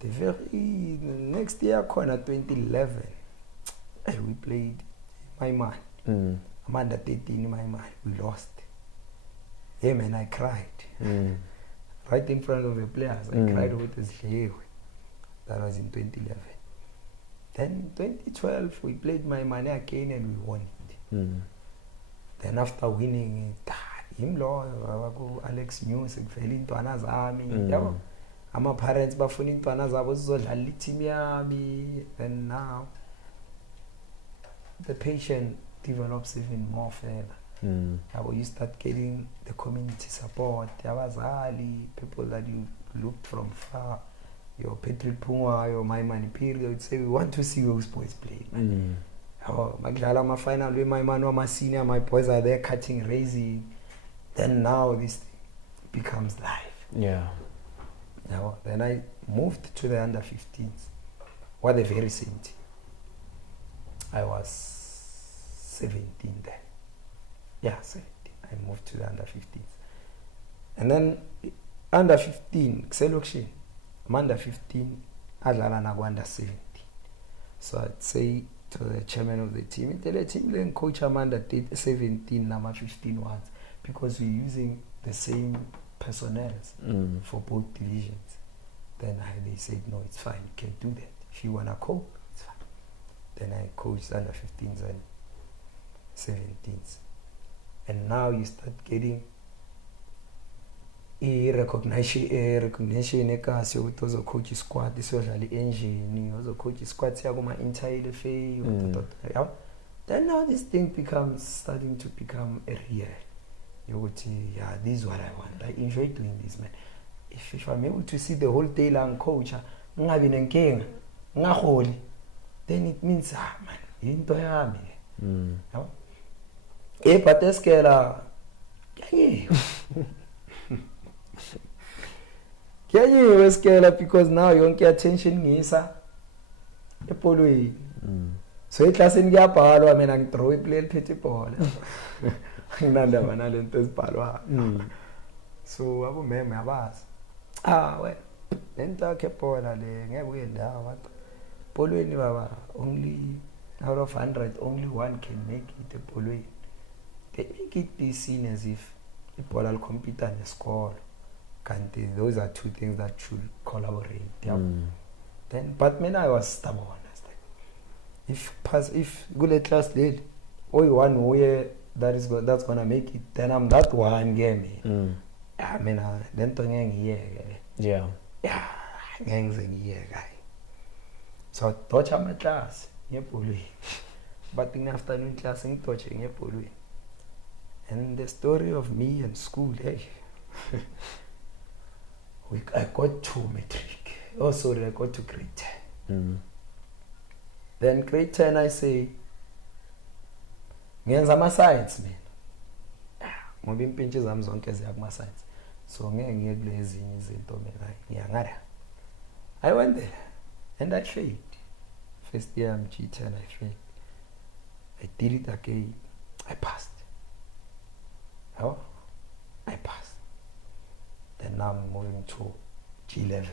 The very next year khona 2011 we played my man. I'm under 13 my man. We lost. Yeah man, I cried. Right in front of the players. I cried with his hair. That was in 2011. Then 2012 we played my man again and we won it. Then after winning it, him lo Alex Music vele intwana zami yabo ama parents bafuna intwana zabo zizodlala team yami. And now the patient develops even more further. You start getting the community support, abazali, people that you looked from far, your Patrick Puma, your My Money Period, would say we want to see those boys play. My final with my man or my senior, my boys are there cutting, raising. Then now this becomes life. Yeah. Then I moved to the under 15s. What the very same team. I was 17 then. Yeah, 17. I moved to the under 15s. And then under 15, I'm under 15, adlala na under 17. So I'd say to the chairman of the team, tell the team then coach I'm under 17, number 15 ones, because we're using the same personnel for both divisions. Then they said, no, it's fine, you can do that. If you want to coach, it's fine. Then I coached under 15s and 17s. And now you start getting i-recognition ekasi yokuthi ozocoach isquad isodlala i-engine ozocoach isquad siya kuma-inter-LFA yabo. Then now this thing starting to become a real yokuthi yeah, this is what I want, I enjoy doing this, man. If I'm able to see the whole day long coach ngingabi nenkinga ngaholi, then it means man into yami yabo. But eskela Kyanyiwe eskela because now yonke attention ngisa epolweni. So eclassini kuyabhalwa mina ngidraw iplay eliphethe ibhola. Nginanda bana lento ezibhalwa. So abo meme yabazi. Well, lento yakhe ibhola le ngeke uyendawo wathi. Polweni baba, only out of 100 only one can make it epolweni. They make it be seen as if ibhola licompete nesikolo. Kanti those are two things that should collaborate. Then but mina I was stubborn. If good class did only one way that's gonna make it, then I'm that one game. I mean then to yeah guy. So touch my class but in the afternoon class in touching and the story of me and school, hey. I got to matric. Oh sorry, I got to grade 10. Then grade 10 I say ngenza ama science mina. Ngoba impintshi zami zonke ziya kuma science. So ngeke ngiye kulezi izinto mina ngiyangara. I went there and I failed. First year I'm G10 I failed. I did it again. I passed. Oh, I passed. Then now I'm moving to G11.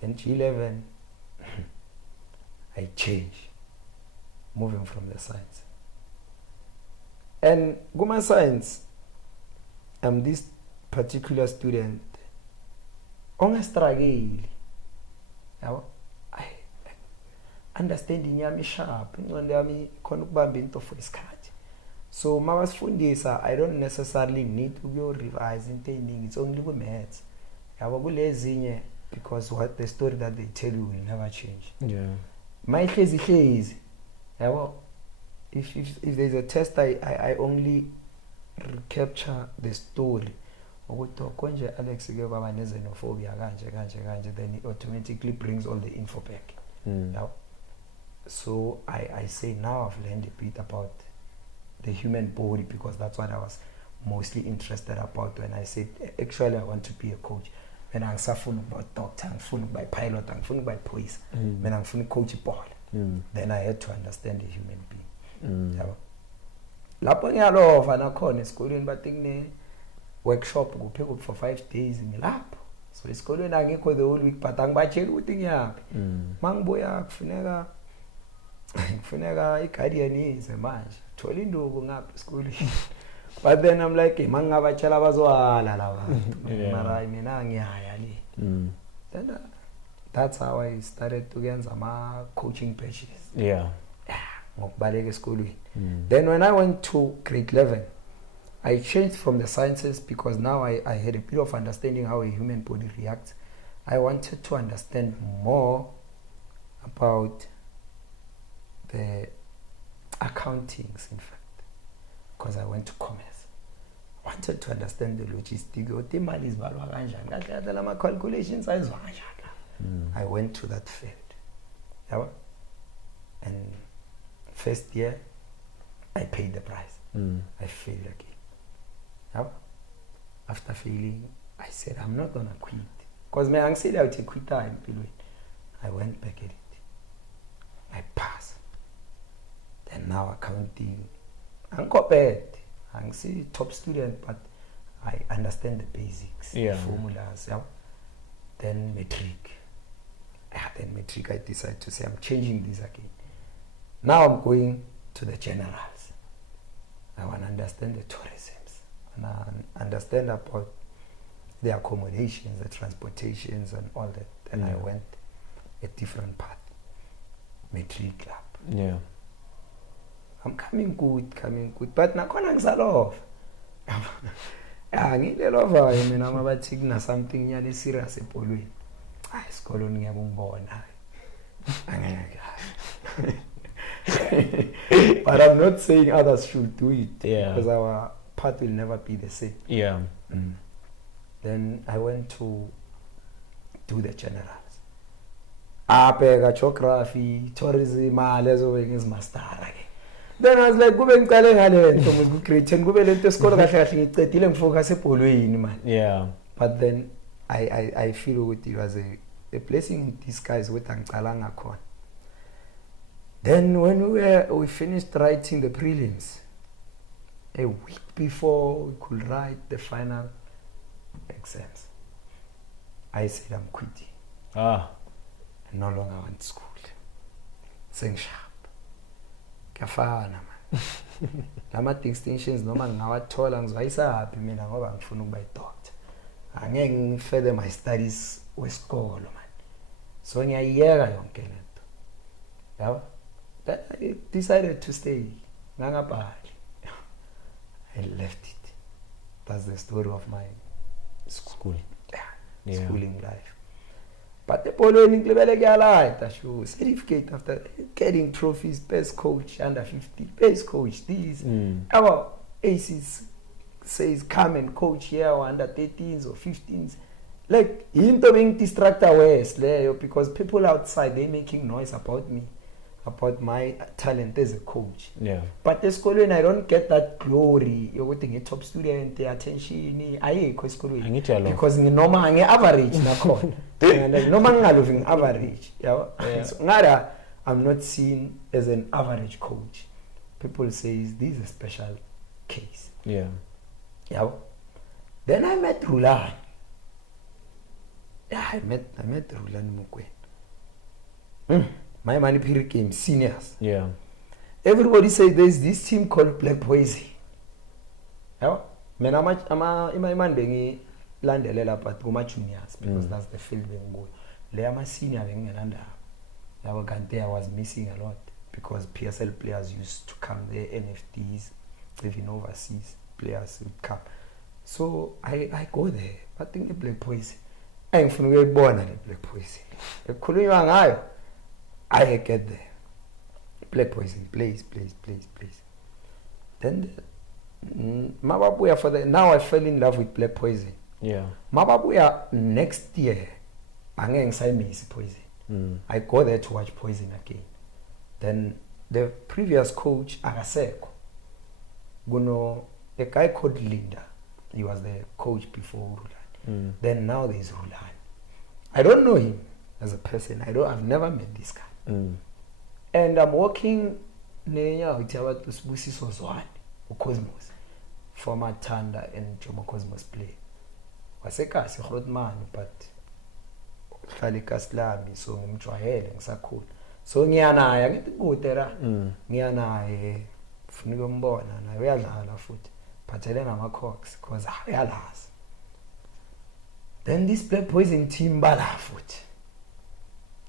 Then G11 I change, moving from the science. And Guma science, I'm this particular student. On struggle, I understanding yami sharp. Yami konukubamba into for iskati. So mawasifundisa, I don't necessarily need to go revise intending. It's only with maths. Because what the story that they tell you will never change. Yeah. My case is, if there's a test, I only capture the story. Alex then it automatically brings all the info back. So I say now I've learned a bit about the human body because that's what I was mostly interested about when I said actually I want to be a coach. When I'm suffering about doctor, I'm full by pilot, I'm full by police, when I'm full coach ball, then I had to understand the human being. Lapho ngiyalova nakhona esikolweni bathi workshop ku pick up for 5 days ngilapho. So esikolweni angikho the whole week but angibachela ukuthi ngiyaphi. Mangibuya kufuneka i-guardian ize manje. Thola induku ngapha esikolweni. But then I'm like, mangabachela bazwala laba. Mara mina ngiyaya le. Then that's how I started to get some coaching patches. Yeah. Ngokubaleka esikolweni. Then when I went to grade 11, I changed from the sciences because now I had a bit of understanding how a human body reacts. I wanted to understand more about the accountings, in fact, because I went to commerce. I wanted to understand the logistics. Calculations. I went to that field. And first year, I paid the price. I failed again. After failing, I said, I'm not going to quit. Because my anxiety I would quit time. I went back at it. I passed. Then now accounting. I'm not bad. I'm still top student, but I understand the basics, the formulas. Then metric. Then metric, I decided to say, I'm changing this again. Now I'm going to the generals. I want to understand the tourisms. And I understand about the accommodations, the transportations, and all that. Then I went a different path. Metric club. Yeah. I'm coming good. But nakona ngizalova. Ngilelo vayo mina mabathi kuna something nyane serious epolweni. Hayi isikolo ngiyakungibona. Angeke. But I'm not saying others should do it because our path will never be the same. Yeah. Then I went to do the generals. Abheka geography, tourism, lezo ngizimastera ke. Then I was like kube ngicale ngale nto muzi ku grade 10 kube lento esikolo kahle kahle ngicedile ngifocus ebholweni man. Yeah. But then I feel ukuthi it was a blessing in disguise with angicalanga khona. Then when we finished writing the prelims, a week before we could write the final exams, I said I'm quitting. I no longer want school. Sing sharp. Kafana man. Lama distinctions noma ngawathola ngizwayisa happy mina ngoba ngifuna ukuba doctor. Angeke ngifede my studies wesikolo man. So ngiyayeka yonke lento. Yabo? Then I decided to stay. Ngangabhali. I left it. That's the story of my School. Schooling life. But the polo in Klebele Gala, show certificate after getting trophies, best coach under 50, best coach. These our aces says come and coach here or under 13s or 15s. Like into being distracted west because people outside they making noise about me, about my talent as a coach. Yeah. But the school when I don't get that glory, you're getting a top student, the attention, I school because normal average na con. Normal living average. Yeah. So nada, I'm not seen as an average coach. People say this is a special case. Yeah. Yeah. Then I met Rulan. Yeah, I met Rulan Mukwe. My money period came seniors. Yeah. Everybody says there's this team called Black Poison. Yeah. Man, I'm my man being landelela but go my juniors because that's the field being good. Le my senior being under. Our Gante was missing a lot because PSL players used to come there, NFTs, even overseas players would come. So I go there. I think the Black Poison. I'm from where born at the Black Poison. I get there. Black Poison, please. Then Mababuya for the now I fell in love with Black Poison. Yeah. Mababuya next year, Angeng Saimisi Poison. I go there to watch Poison again. Then the previous coach Agaseko, a guy called Linda. He was the coach before Rulan. Then now there's Rulan. I don't know him as a person. I've never met this guy. And I'm working near Busiso Zwane, Cosmos, former Tanda and Jomo Cosmos play. Waseka si man, but Khalika Slami, so Mchwahel and Sakul. So Niana, I get to go there. Niana, Funigomborn, and I realized a foot. Patelena Macox, because I realized. Then this Black Poison team Balafoot.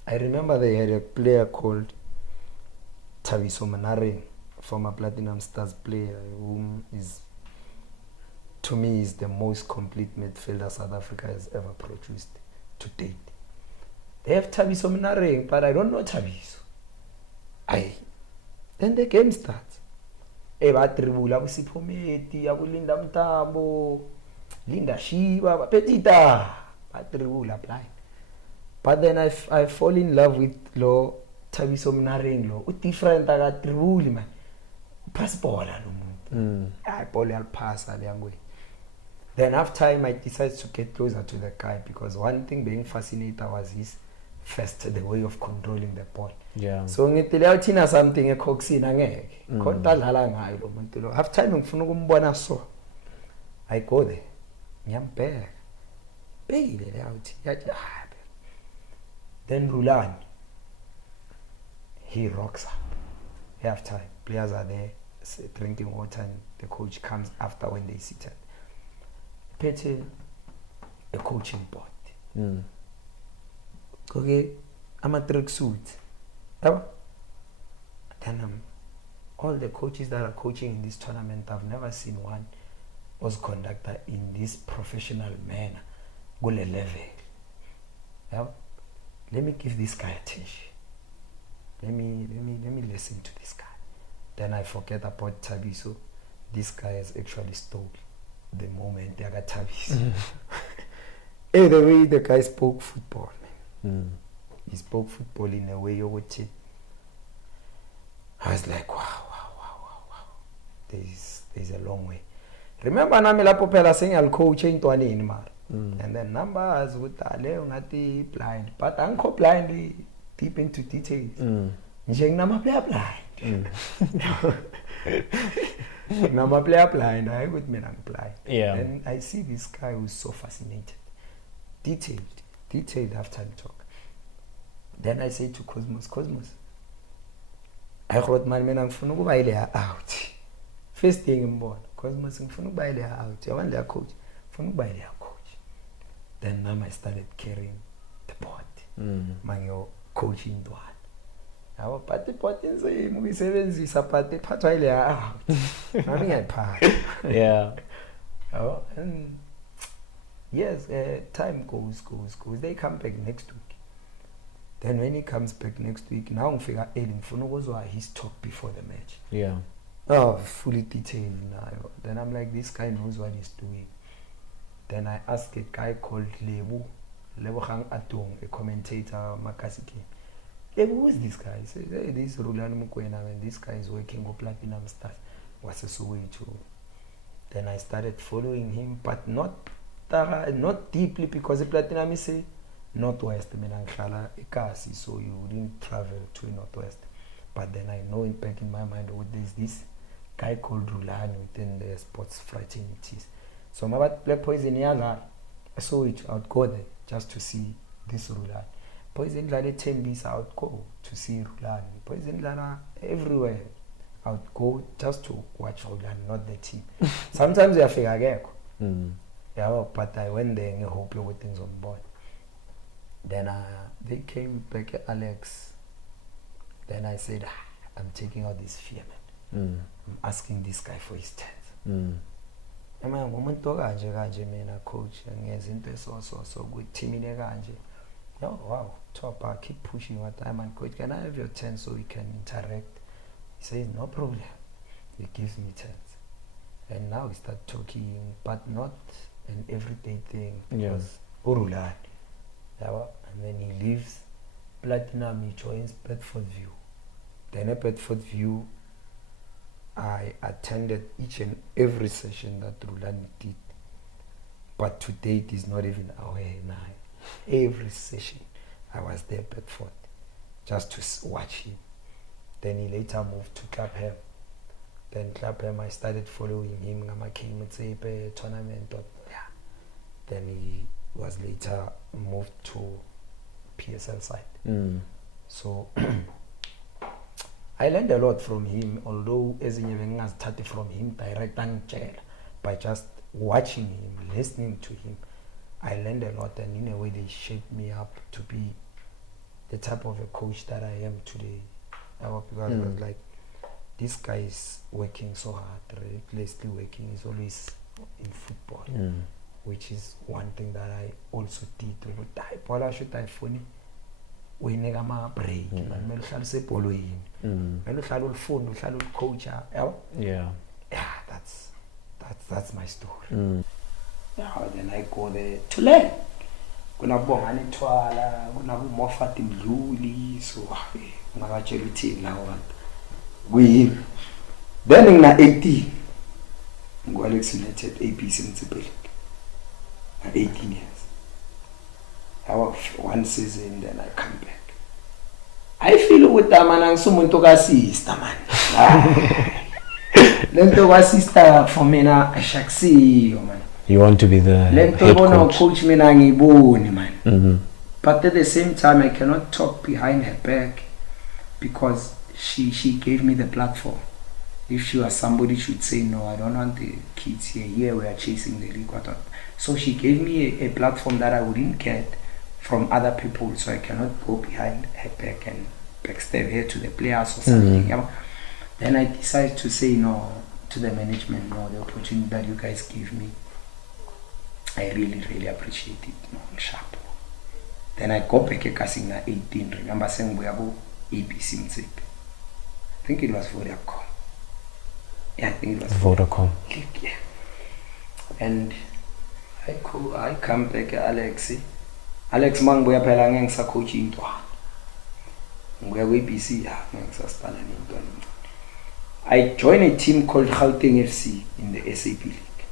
I remember they had a player called Taviso Manare, former Platinum Stars player, whom is, to me, is the most complete midfielder South Africa has ever produced to date. They have Taviso Manare, but I don't know Taviso. Then the game starts. Ebatribula Busipometi, Abulinda Mtambo, Linda Shiva, Petita, Batribula blind. But then I fall in love with Lo Taviso Mnareng Lo. Different I got tribuli man. Pass ball I ball I'll pass way. Then after time I decided to get closer to the guy because one thing being fascinated was his first the way of controlling the ball. Yeah. So ngitile uthina something ecoxini angeke. Khona dlala ngayo lo muntu lo. Half time ngifuna ukumbona so. I go there. Ngiyambheka. Beyile out. Yathi then Rulan, he rocks up. Half time, players are there drinking water, and the coach comes after when they sit at. Pete, a coaching board. Okay, I'm a track suit. Then all the coaches that are coaching in this tournament, I've never seen one was conducted in this professional manner. Kule level. Yeah? Let me give this guy attention. Let me listen to this guy. Then I forget about Thabiso. This guy has actually stole the moment I got Thabiso. Hey, the way the guy spoke football, man. He spoke football in a way you would say. I was like, wow. There's a long way. Remember, Nami la popela saying I'll coach in Tuani mar. And then numbers with the blind, but uncle blind deep into details. Nama player blind. Nama player blind. I would mean I'm blind. Yeah. And I see this guy who's so fascinated, detailed after time talk. Then I say to Cosmos, I wrote my man out. First thing in board, Cosmos out. I want their coach. Coach. Then now I started carrying the board. My coaching one. Our party in the movie 7 party part out. I part. Yeah. And yes, time goes. They come back next week. Then when he comes back next week, now I figure his talk before the match. Yeah. Oh, fully detailed now. Then I'm like, this guy knows what he's doing. Then I asked a guy called Lebo Hang Atong, a commentator, Makasiki. Lebo, who is this guy? He says, hey, this is Rulani Mukwena, and this guy is working with Platinum Stars. Was a Soweto. Then I started following him, but not deeply, because the Platinum is a Northwest, so you wouldn't travel to Northwest. But then I know in back in my mind, there's this guy called Rulani within the sports fraternities. So my Black Poison Yaga, I saw it, I would go there just to see this Rulani. Poison Lana 10 beats, I would go to see Rulani. Poison Lana everywhere, I would go just to watch Rulani, not the team. Sometimes I feel like yeah, but I went there and I hope everything's on board. Then they came back at Alex. Then I said, I'm taking out this fear, man. I'm asking this guy for his chance. Am I woman to a coach and so good team in a oh wow, top, keep pushing what time, and coach, can I have your 10 so we can interact? He says, no problem. He gives me 10. And now we start talking, but not an everyday thing. Because Urulan. And then he leaves Platinum, he joins Bedford View. Then at Bedford View, I attended each and every session that Rulani did. But to date, is not even aware now. Every session, I was there at Bedford, just to watch him. Then he later moved to Clapham. Then Clapham, I started following him. I came Motsepe tournament. Then he was later moved to PSL side. So I learned a lot from him, although as I started from him direct and jail, by just watching him, listening to him. I learned a lot, and in a way they shaped me up to be the type of a coach that I am today. Because I was like, this guy is working so hard, relentlessly working. He's always in football, which is one thing that I also did. Paula should I funny. We need a break. Man, we say following. Man, we phone, we coach. Yeah, that's my story. Then I go there to learn. Kuna bonga nithwala, kuna kumofati mdluli, so ngakatshela uthini lawo bantu. Then ngina 18 ngo-Alex United ABC Motsepe. 18 years. I work one season, then I come back. I feel with that man, I'm someone to sister man. Lento wa sister for me na shaksi man. You want to be the head coach? Man. But at the same time, I cannot talk behind her back because she gave me the platform. If she was somebody, should say no, I don't want the kids here. Here we are chasing the league. So she gave me a platform that I wouldn't get from other people. So I cannot go behind her back and backstab her to the players or something. Then I decided to say no to the management, the opportunity that you guys give me. I really appreciate it. Sharp. Then I go back at 18. Remember saying we have ABC Motsepe. I think it was Vodacom. Yeah, I think it was Vodacom. Yeah. And I come back at Alex mang boya phela ngeke ngisacoach intwana. Ngiya ku-ABC ngisasipala nentwana. I joined a team called GAUTENG FC in the SAP League.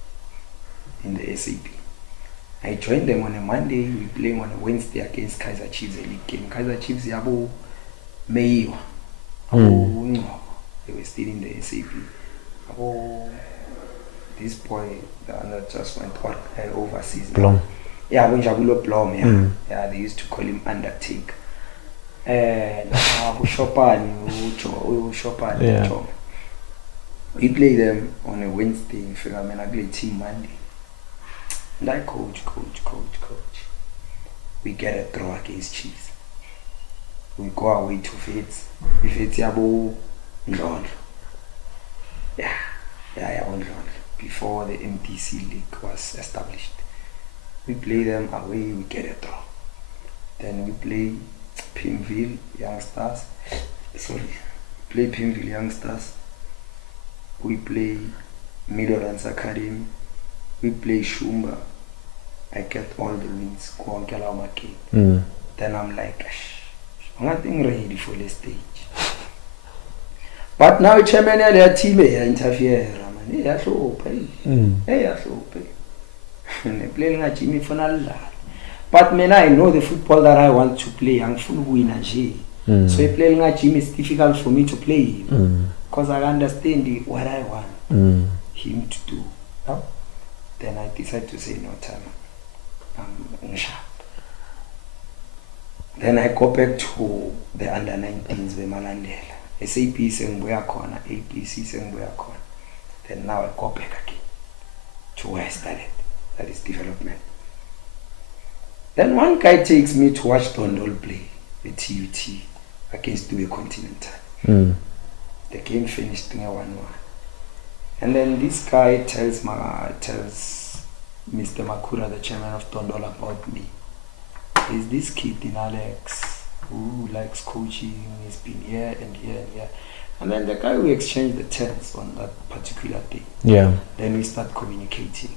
In the SAP. I joined them on a Monday. We playing on a Wednesday against Kaizer Chiefs, a league game. Kaizer Chiefs yabo Meyo. They were still in the SAP. This boy, the other just went overseas. Blom. Yeah, Jabulo Blom. Yeah, yeah. They used to call him Undertaker. We play them on a Wednesday. I play team Monday. And I coach. We get a draw against Chiefs. We go away to Fates. If it's Yabo Dondol. Yeah, Dondol. Before the MTC League was established. We play them away, we get a draw. Then we play Pimville Youngsters. We play Midlands Academy. We play Shumba. I get all the wins. Go on Kalamaki. Then I'm like, I'm not ready for the stage. But now chairman their team interfere. They so pay. They so pay. They play like Jimmy Fonalla. But man, I know the football that I want to play. I'm full winner. So playing like Jimmy is difficult for me to play him. Because I understand what I want him to do. No? Then I decided to say no time. I'm sharp. Then I go back to the under 19s with Malandela. SAP saying we are corner, APC saying we are corner. Then now I go back again to where I started. That is development. Then one guy takes me to watch Dondol play the TUT against the Continental. The game finished 1-1. And then this guy tells Mr. Makura, the chairman of Dondol, about me. There's this kid in Alex who likes coaching, he's been here and here and here. And then the guy, we exchanged the terms on that particular day. Yeah. Then we start communicating.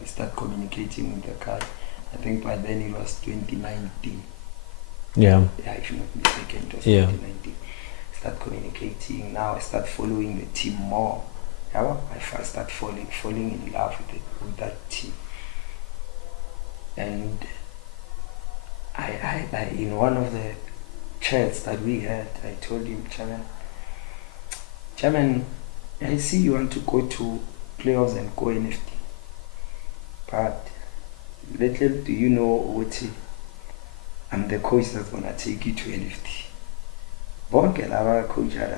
We start communicating with the guy. I think by then it was 2019. Yeah, if you're not mistaken, it was 2019. Start communicating. Now I start following the team more. I first start falling in love with that team. And I in one of the chats that we had, I told him, Chairman, I see you want to go to playoffs and go NFT. But little do you know what I'm the coach that's gonna take you to NFT. Bonke lava coach and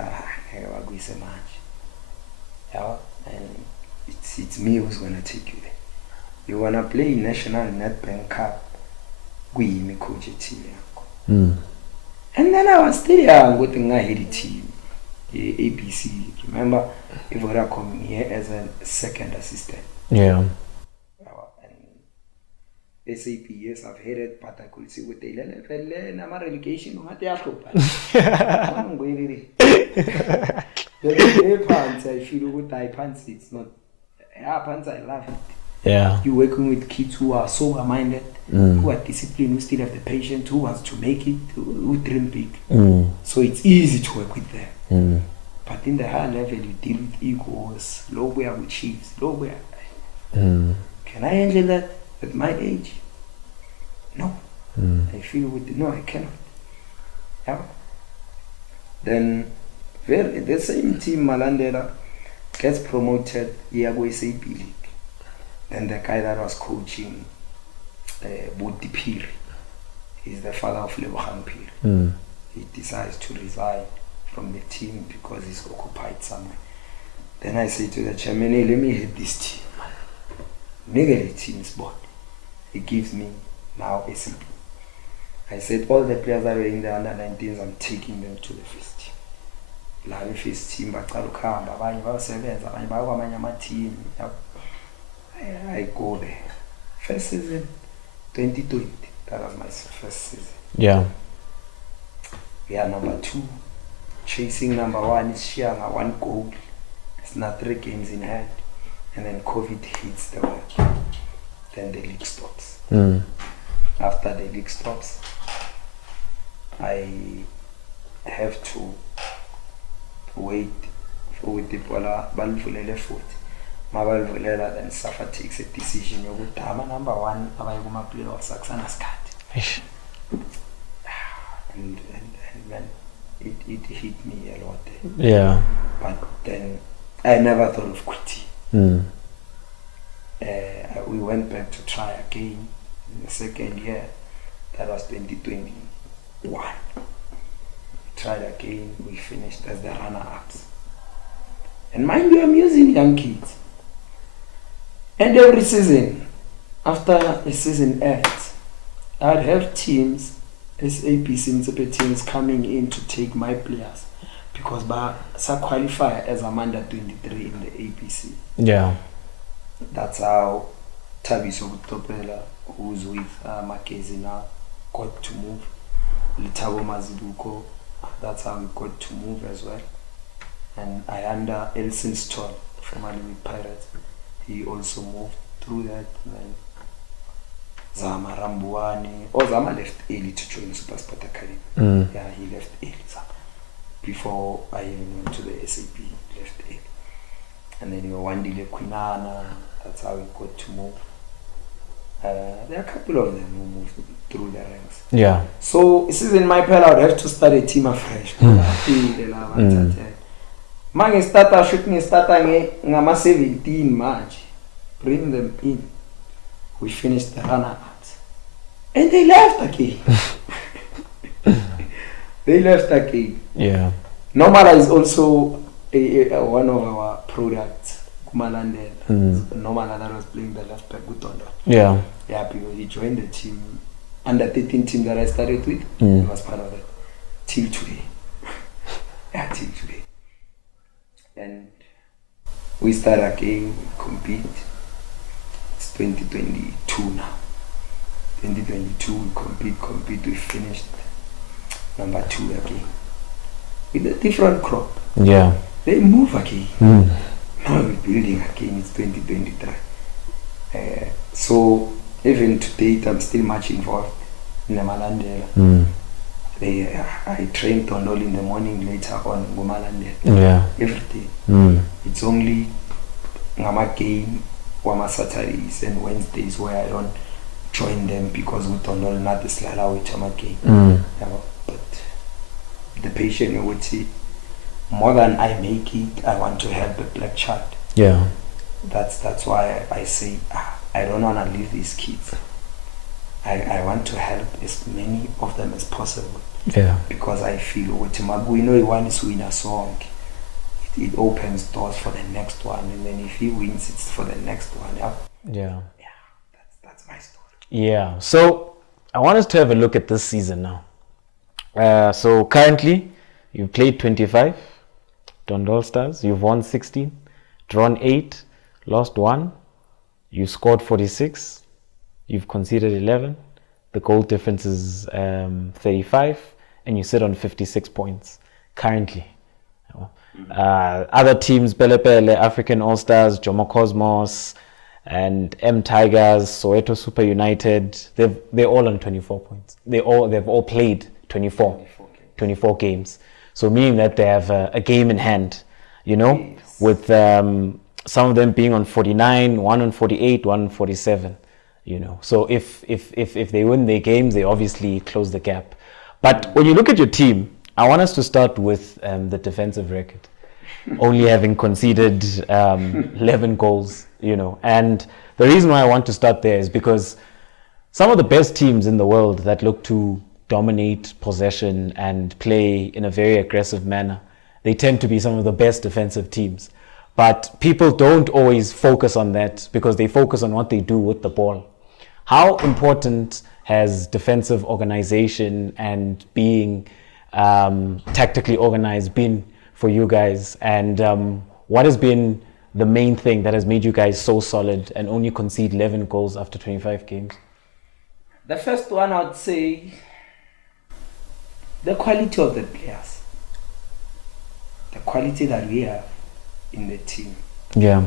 it's me who's gonna take you there. You wanna play National Nedbank Cup, me coach a team. And then I was still young with the team, the ABC. Remember, Ivora come here as a second assistant. Yeah. SAP, yes, I've heard it, but I could see what they learn. I'm a relegation. The pants, I feel with I pants, it's not. Yeah, pants, I love it. Yeah. You're working with kids who are sober minded, who are disciplined, who still have the patience, who wants to make it, who dream big. So it's easy to work with them. But in the high level, you deal with egos, low where with chiefs, low where. Can I handle that at my age? No. I feel with no, I cannot. Yeah. Then the same team Malandela gets promoted Iago SAP League. Then the guy that was coaching Budi Piri, he's the father of Lebogang Piri. He decides to resign from the team because he's occupied somewhere. Then I say to the chairman, hey, let me hit this team. Nigga, the team's board. He gives me now SAP. I said all the players that were in the under 19s, I'm taking them to the first team. la first team baqala ukuhamba abanye bayosebenza abanye baya kwamanye ama-team. I go there. First season 2020, that was my first season. Yeah. We are number 2, chasing number 1 is Shianga, 1 goal. It's not 3 games in hand, and then COVID hits the world. Then the league stops. After the league stops, I have to wait for the bola balvulele futhi. Mabalvulela, then Safa takes a decision yokuthi number 1 abaye kuma playoffs akusana sikhathi. And then it hit me a lot. Yeah. But then I never thought of quitting. We went back to try again in the second year. That was 2021. We tried again. We finished as the runner-ups. And mind you, I'm using young kids. And every season, after a season ends, I'd have teams, SAPC Motsepe teams coming in to take my players because I qualify as a under 23 in the APC. Yeah. That's how Tabiso Topela, who's with Makezi now, got to move. Litabo Maziduko, that's how we got to move as well. And I under Elson Stoll from Anime Pirates. He also moved through that. And then Zama Rambuani. Zama left early to join Supersport Academy. Yeah, he left early. Before I even went to the SAP, he left early. And then Wandile Quinana, that's how we got to move. There are a couple of them who moved through the ranks. Yeah. So, this is in my pal, I would have to start a team afresh. Mange starter shooting starter ngama 17 March. Bring them in. We finished the runner-ups. And they left again. They left again. Yeah. Nomala is also one of our products. Kumalande. Nomala that was playing the left back with Dondol. Yeah. Yeah, because he joined the team, under 13 team that I started with. He was part of it. Till today. Yeah, till today. And we start again, we compete. It's 2022 now. 2022, we compete, we finished number 2 again. With a different crop. Yeah. They move again. Now we're building again, it's 2023. So, even to date, I'm still much involved in the Malandela. I train Dondol in the morning, later on Gumalande. Yeah. Every day. It's only Ngama game, Wama Saturdays and Wednesdays where I don't join them because we Dondol not the Slala with Chama game. But the patient would say, more than I make it, I want to help a black child. Yeah. That's why I say I don't want to leave these kids. I want to help as many of them as possible. Yeah. Because I feel with Maguino one is win a song. It opens doors for the next one, and then if he wins, it's for the next one. Yeah. Yeah. Yeah. That's my story. Yeah. So I want us to have a look at this season now. So currently, you've played 25 Dondol Stars. You've won 16, drawn 8, lost 1. You scored 46. You've conceded 11. The goal difference is 35, and you sit on 56 points currently. Other teams, Pele, African All Stars, Jomo Cosmos, and M Tigers, Soweto Super United, they're all on 24 points. They've all played 24 games. So meaning that they have a game in hand, with some of them being on 49, one on 48, one on 47. So if they win their games, they obviously close the gap. But when you look at your team, I want us to start with the defensive record, only having conceded 11 goals, And the reason why I want to start there is because some of the best teams in the world that look to dominate possession and play in a very aggressive manner, they tend to be some of the best defensive teams. But people don't always focus on that because they focus on what they do with the ball. How important has defensive organization and being tactically organized been for you guys, and what has been the main thing that has made you guys so solid and only concede 11 goals after 25 games? The first one, I would say the quality of the players, the quality that we have in the team. Yeah,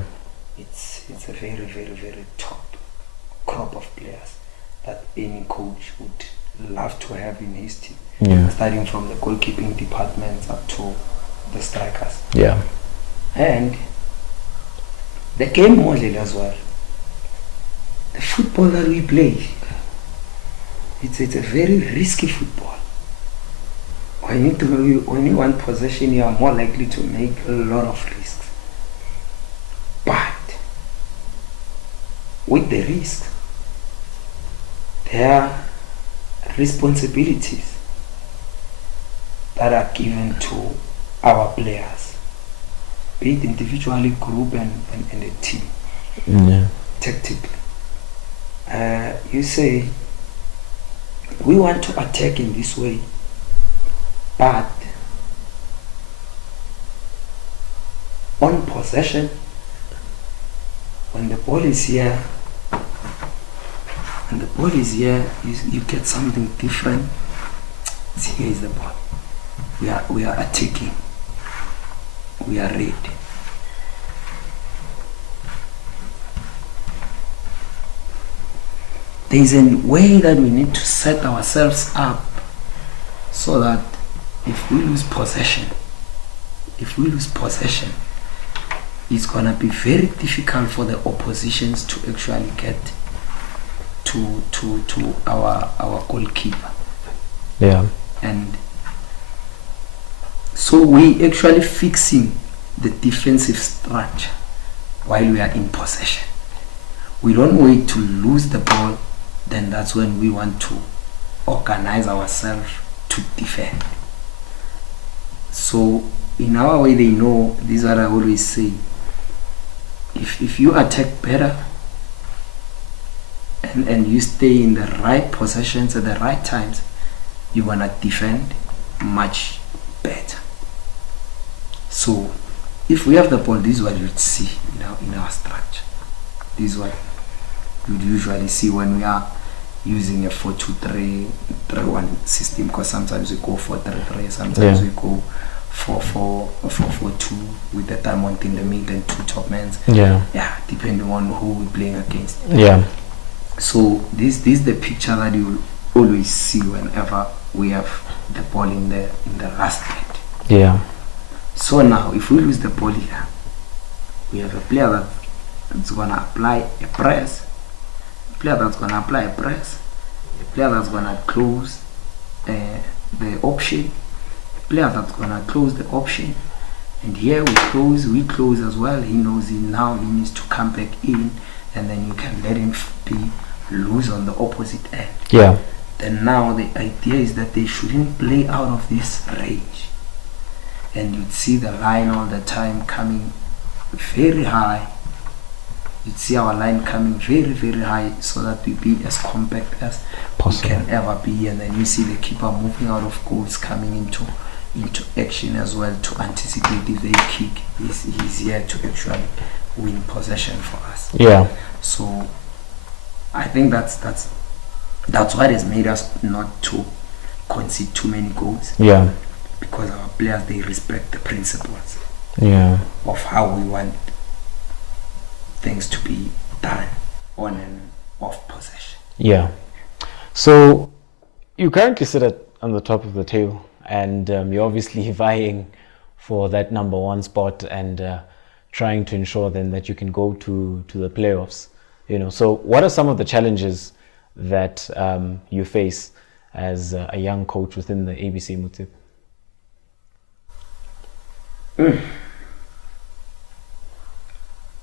it's a very, very, very top crop of players that any coach would love to have in his team. yeah, Starting from the goalkeeping departments up to the strikers. yeah, And the game model as well. The football that we play, it's a very risky football. When you want possession, you are more likely to make a lot of risks. But with the risk, there are responsibilities that are given to our players, be it individually, group, and a team. yeah, Tactically, you say we want to attack in this way, but on possession, when the ball is here, you get something different. Here is the ball. We are attacking. We are ready. There is a way that we need to set ourselves up so that if we lose possession, it's gonna be very difficult for the oppositions to actually get to our goalkeeper. yeah, And so we actually fixing the defensive structure while we are in possession. We don't wait to lose the ball, then that's when we want to organize ourselves to defend. So in our way, they know, this is what I always say, if you attack better and you stay in the right possessions at the right times, you're gonna defend much better. So if we have the ball, this is what you'd see in our structure. This is what you'd usually see when we are using a 4-2-3, 3-1 system, because sometimes we go 4-3-3, sometimes we go 4-4-2 with the diamond in the middle and two top men. yeah, Depending on who we're playing against. yeah, So this is the picture that you will always see whenever we have the ball in the last bit. yeah, So now if we lose the ball here, we have a player that's gonna apply a press, a player that's gonna close the option, a player that's gonna close the option, and here we close as well. He knows now he needs to come back in, and then you can let him be loose on the opposite end. yeah, Then now the idea is that they shouldn't play out of this range, and you'd see the line all the time coming very high. You'd see our line coming very, very high, so that we be as compact as possible. we can ever be. And then you see the keeper moving out of goals, coming into action as well to anticipate if they kick. He's here to actually win possession for us. Yeah, So I think that's what has made us not to concede too many goals, yeah, because our players, they respect the principles yeah, of how we want things to be done on and off possession. yeah. So you currently sit on the top of the table, and you're obviously vying for that number one spot and trying to ensure then that you can go to the playoffs. So what are some of the challenges that you face as a young coach within the ABC Motsepe?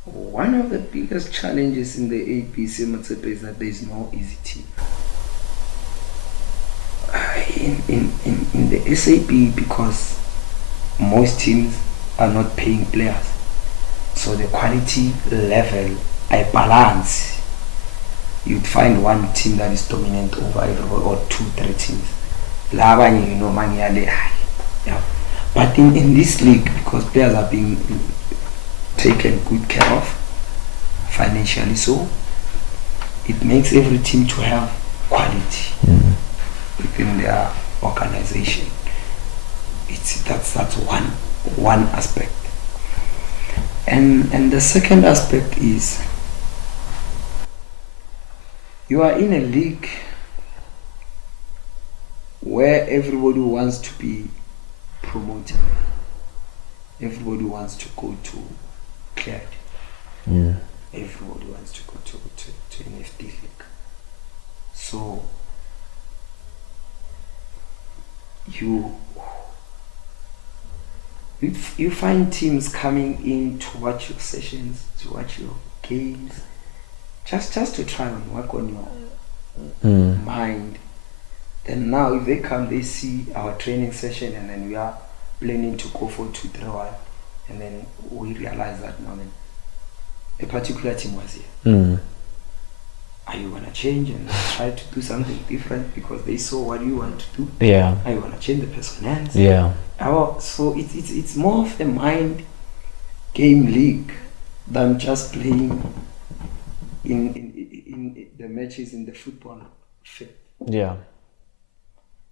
One of the biggest challenges in the ABC Motsepe is that there is no easy team. In the SAP, because most teams are not paying players, so the quality level, I balance. You'd find one team that is dominant over everybody, or 2-3 teams. Yeah. But in this league, because players are being taken good care of, financially so, it makes every team to have quality within their organization. That's one aspect. And the second aspect is you are in a league where everybody wants to be promoted. Everybody wants to go to cleared. Everybody wants to go to NFT league. So you find teams coming in to watch your sessions, to watch your games, just to try and work on your mind. Then now if they come, they see our training session, and then we are planning to go for 2-3-1, and then we realize that now then a particular team was here. Are you gonna change and try to do something different because they saw what you want to do? Yeah. Are you gonna change the personnel? Yeah. So it's more of a mind game league than just playing in the matches in the football field. Yeah.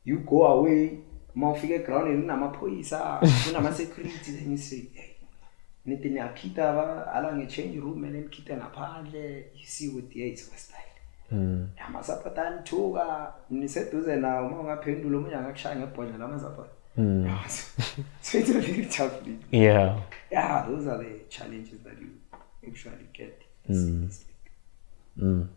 You go away, mawufika ground and unamaphoyisa, unama-security, then you say, hey, nithi niyakhita ala nge-change room and then khita ngaphandle, you see with the aids style. Amasapota anithuka, niseduze nawo, uma ungaphendula omunye angakushaya ngebhodlela amasapota. So it's a very tough league. Yeah. Yeah, those are the challenges that you actually get in this league.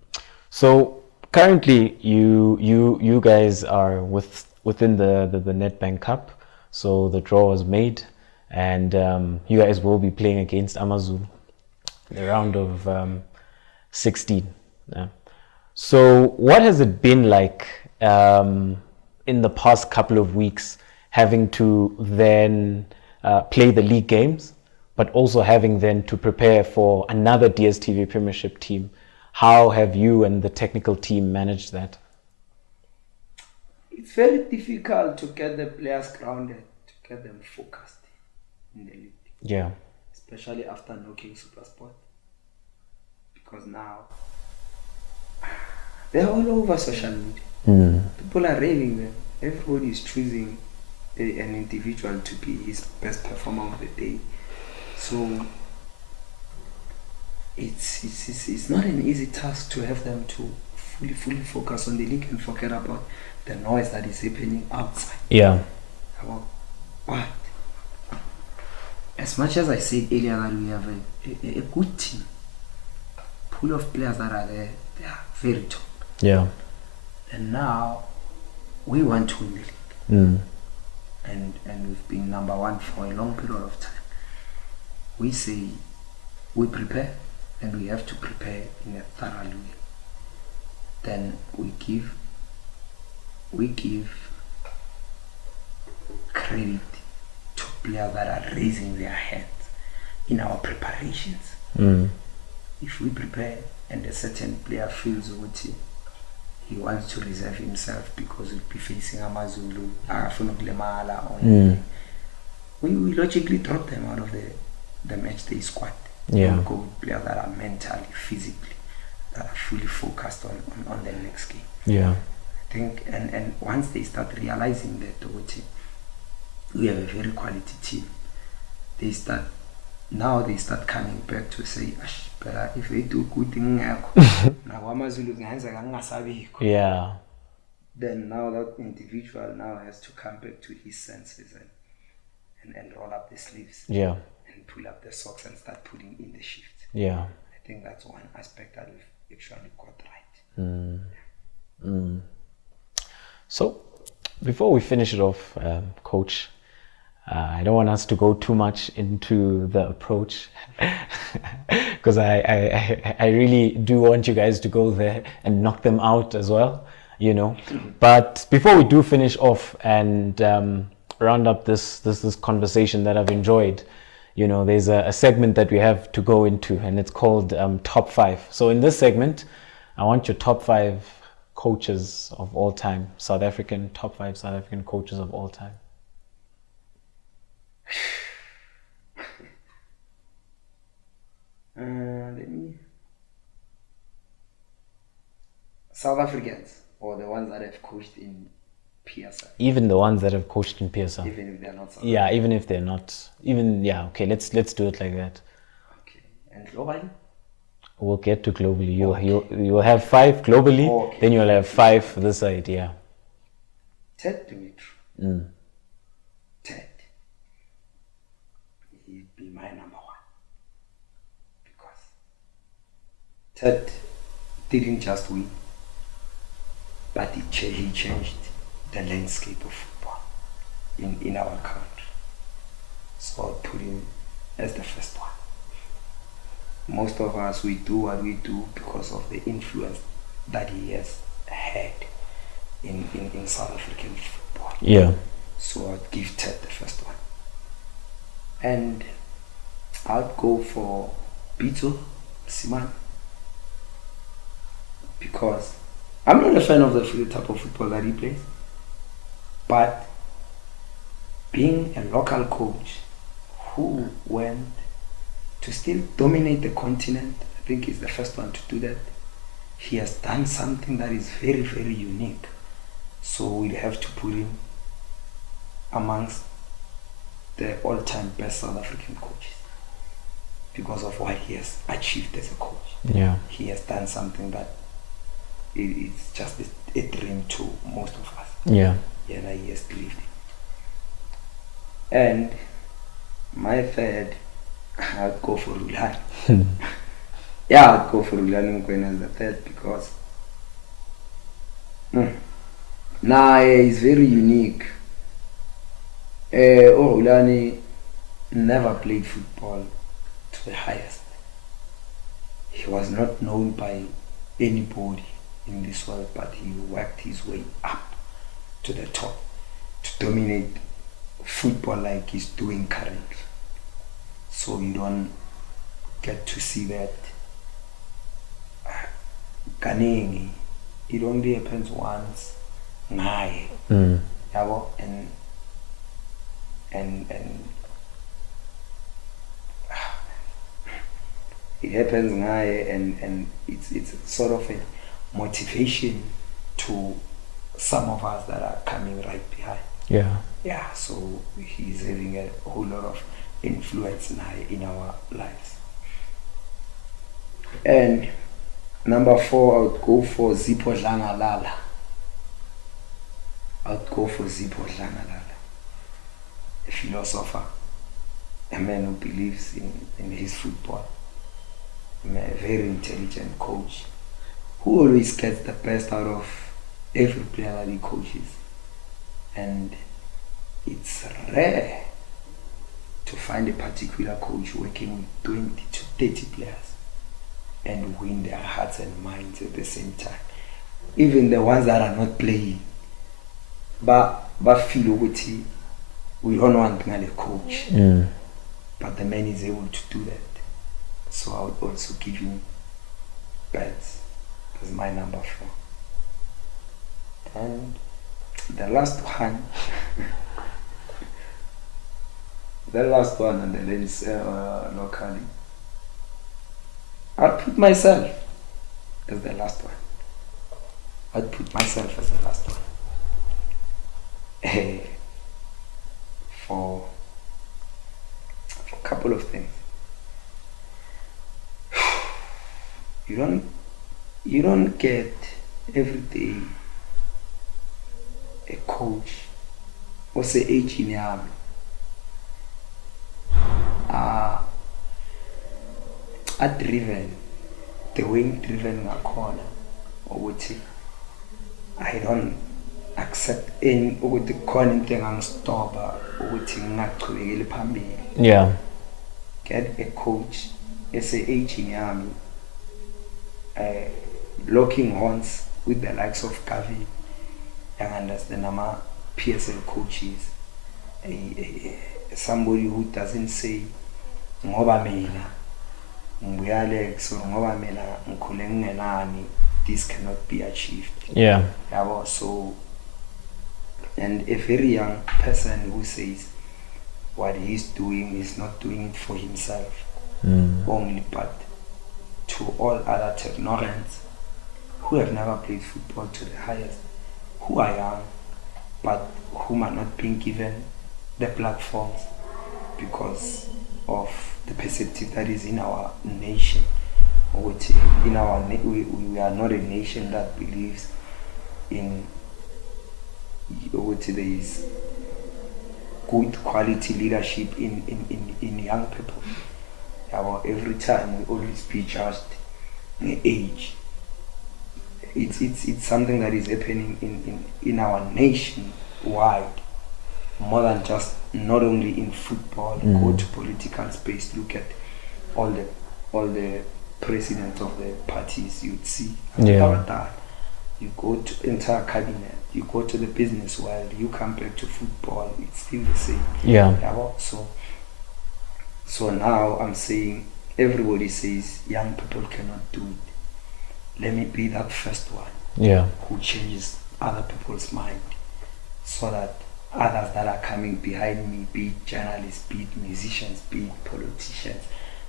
So currently you guys are within the Nedbank Cup. So the draw was made, and you guys will be playing against Amazulu, the round of 16. Yeah. So what has it been like in the past couple of weeks, having to then play the league games, but also having then to prepare for another DStv Premiership team? How have you and the technical team managed that? It's very difficult to get the players grounded, to get them focused in the league. Yeah. Especially after knocking Supersport. Because now they're all over social media. People are raving them. Everybody is choosing an individual to be his best performer of the day. So it's not an easy task to have them to fully focus on the league and forget about the noise that is happening outside. Yeah. About what? As much as I said earlier that we have a good team, pool of players that are there, they are very top. Yeah. And now we want to win the league. And we've been number one for a long period of time. We say we prepare, and we have to prepare in a thorough way. Then we give credit to players that are raising their hands in our preparations. If we prepare and a certain player feels what he wants to reserve himself because we'll be facing Amazulu, we logically drop them out of the match day squad. Yeah. We'll go with players that are mentally, physically, that are fully focused on the next game. Yeah. I think, and once they start realizing that we have a very quality team, they start coming back to say, but if they do good thing now, yeah. Then now that individual now has to come back to his senses and roll up the sleeves. Yeah. And pull up the socks and start putting in the shift. Yeah. I think that's one aspect that we've actually got right. So, before we finish it off, Coach, I don't want us to go too much into the approach because I really do want you guys to go there and knock them out as well, you know. But before we do finish off and round up this conversation that I've enjoyed, you know, there's a segment that we have to go into, and it's called Top 5. So in this segment, I want your top 5 coaches of all time, top 5 South African coaches of all time. Let me. South Africans, or the ones that have coached in PSL. Even the ones that have coached in PSL. Even if they're not South Yeah, even if they're not. Even, yeah, okay, let's do it like that. Okay. And globally? We'll get to globally. You'll have 5 globally, Okay. then you'll have 5 this side, yeah. Ted Dimitri. Ted. He'd be my number 1. Because Ted didn't just win, but he changed the landscape of football in our country. So I'll put him as the first one. Most of us, we do what we do because of the influence that he has had in South African football. Yeah. So I'd give Ted the first one. And I'd go for Bito Simon, because I'm not a fan of the type of football that he plays, but being a local coach who went to still dominate the continent, I think he's the first one to do that. He has done something that is very, very unique. So we'd have to put him amongst the all-time best South African coaches because of what he has achieved as a coach. Yeah. He has done something that it's just a dream to most of us. Yeah. Yeah, that he has believed in. And my third, I'd go for Rulani. Yeah, I'd go for Rulani Mkwena as the third because he's very unique. Rulani never played football to the highest. He was not known by anybody in this world, but he worked his way up to the top to dominate football like he's doing currently. So you don't get to see that. Kaningi, it only happens once. And it happens and it's sort of a motivation to some of us that are coming right behind. Yeah, so he's having a whole lot of influence now in our lives. And number 4, I would go for Zipho Dlangalala. A philosopher, a man who believes in his football, a very intelligent coach who always gets the best out of every player that he coaches. And it's rare to find a particular coach working with 20 to 30 players and win their hearts and minds at the same time. Even the ones that are not playing, but feel with we don't want a coach, but the man is able to do that. So I would also give him Beds as my number 4. And the last one, on the lens locally, I'd put myself as the last one. For a couple of things. You don't get every day a coach or say age in army. Are driven the way driven corner or what I don't accept any ukuthi khona into engangistopa ukuthi ngingaqhubekeli phambili. Yeah. Get a coach SAH in army, locking horns with the likes of Gavi and understand ama PSL coaches, somebody who doesn't say ngoba mina ngiyalex or ngoba mina ngikhule ngingenani, this cannot be achieved. Yeah. So, and a very young person who says what he's doing is not doing it for himself only, but to all other technorians who have never played football to the highest, who are young, but whom are not being given the platforms because of the perspective that is in our nation. Which in our we are not a nation that believes in which there is good quality leadership in young people. Every time we always be judged in age. It's something that is happening in our nation wide, more than just not only in football. Go to political space, look at all the presidents of the parties you'd see. You go to entire cabinet, you go to the business world, you come back to football, it's still the same. So now I'm saying, everybody says young people cannot do it. Let me be that first one who changes other people's mind, so that others that are coming behind me, be it journalists, be it musicians, be it politicians,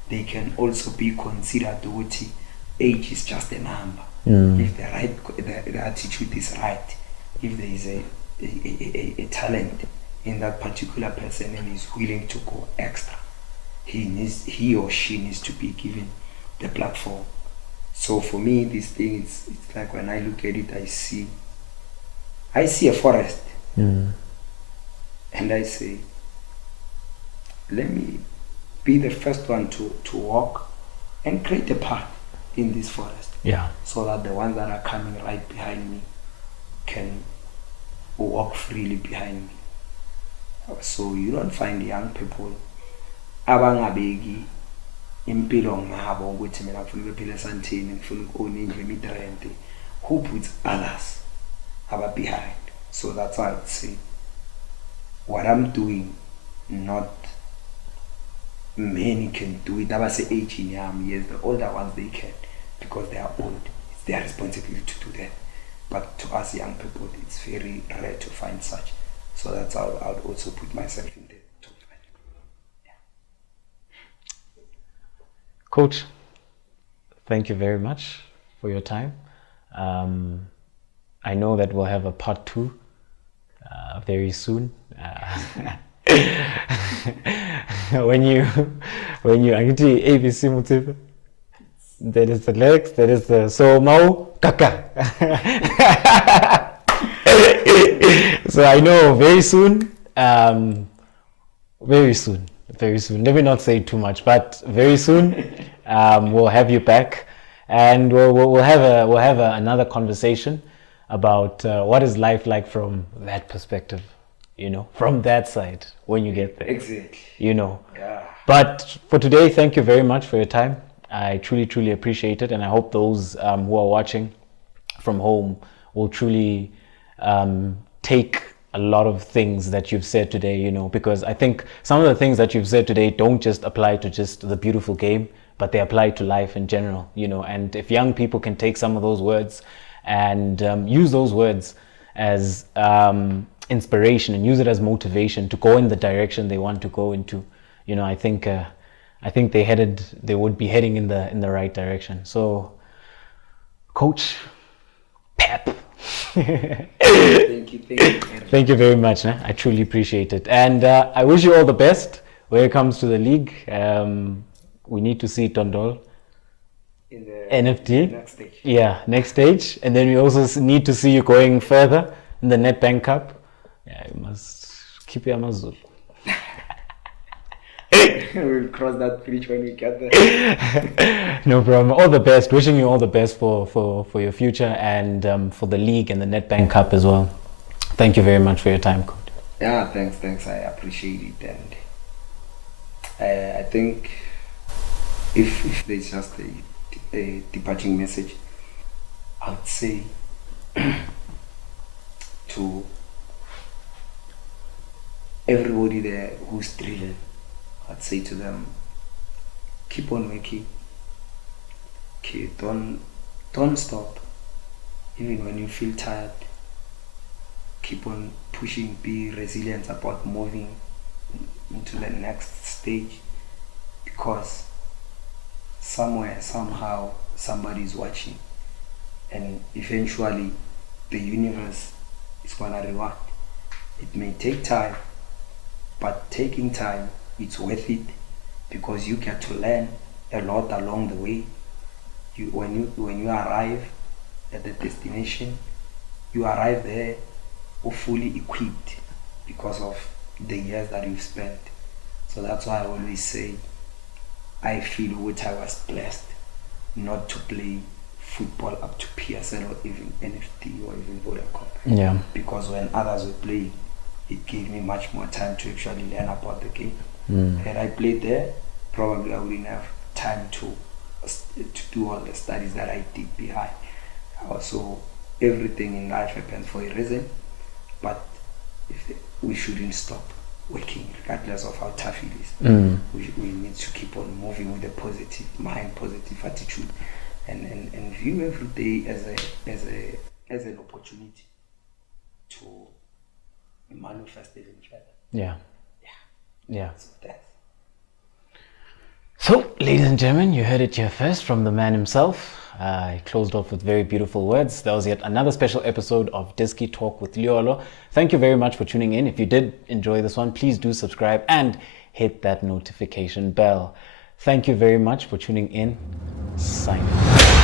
they can also be considered. Age is just a number. If the attitude is right, if there is a talent in that particular person and is willing to go extra, he or she needs to be given the platform. So for me, this thing it's like, when I look at it, I see a forest, and I say, let me be the first one to walk and create a path in this forest, so that the ones that are coming right behind me can walk freely behind me. So you don't find young people abangabeki impilo ngabo ukuthi mina ngifuna ukuphila esantini, ngifuna ukona indlu emidrand, who puts others behind. So that's why I would say what I'm doing, not many can do it. I say 18 years, the older ones they can, because they are old. It's their responsibility to do that. But to us young people, it's very rare to find such. So that's how I would also put myself in there. Coach, thank you very much for your time. I know that we'll have a part 2 very soon. when you actually ABC Motsepe, that is the legs, that is the so mau kaka. So I know very soon, let me not say too much, but very soon we'll have you back, and we'll have another conversation about what is life like from that perspective, from that side when you get there. Exactly. But for today, thank you very much for your time. I truly appreciate it, and I hope those who are watching from home will truly take a lot of things that you've said today, because I think some of the things that you've said today don't just apply to just the beautiful game, but they apply to life in general, and if young people can take some of those words and use those words as inspiration and use it as motivation to go in the direction they want to go into, I think they would be heading in the right direction. So, Coach Pep. Thank you. Thank you very much. I truly appreciate it, and I wish you all the best when it comes to the league. We need to see Dondol in the NFT next stage. Next stage, and then we also need to see you going further in the Nedbank Cup. You must keep your Amazulu. We'll cross that bridge when we get there. No problem. All the best. Wishing you all the best for your future, and for the league and the Nedbank Cup as well. Thank you very much for your time, Coach. Yeah, thanks. I appreciate it, and I think if there's just a departing message, I would say to everybody there who's driven, I'd say to them, keep on working. Okay, don't stop. Even when you feel tired, keep on pushing, be resilient about moving into the next stage, because somewhere, somehow, somebody is watching, and eventually the universe is gonna reward. It may take time, but taking time, it's worth it, because you get to learn a lot along the way. When you arrive at the destination, you arrive there fully equipped because of the years that you've spent. So that's why I always say I feel which I was blessed not to play football up to PSL or even NFT or even Vodacom. Yeah. Because when others were playing, it gave me much more time to actually learn about the game. Had I played there, probably I wouldn't have time to do all the studies that I did behind. Also, everything in life happens for a reason, but we shouldn't stop working regardless of how tough it is. We need to keep on moving with a positive mind, positive attitude, and view every day as an opportunity to manifest even further. Yeah. So that's So, ladies and gentlemen, you heard it here first from the man himself. He closed off with very beautiful words. That was yet another special episode of Diski Talk with Liolo. Thank you very much for tuning in. If you did enjoy this one, please do subscribe and hit that notification bell. Thank you very much for tuning in. Signing off.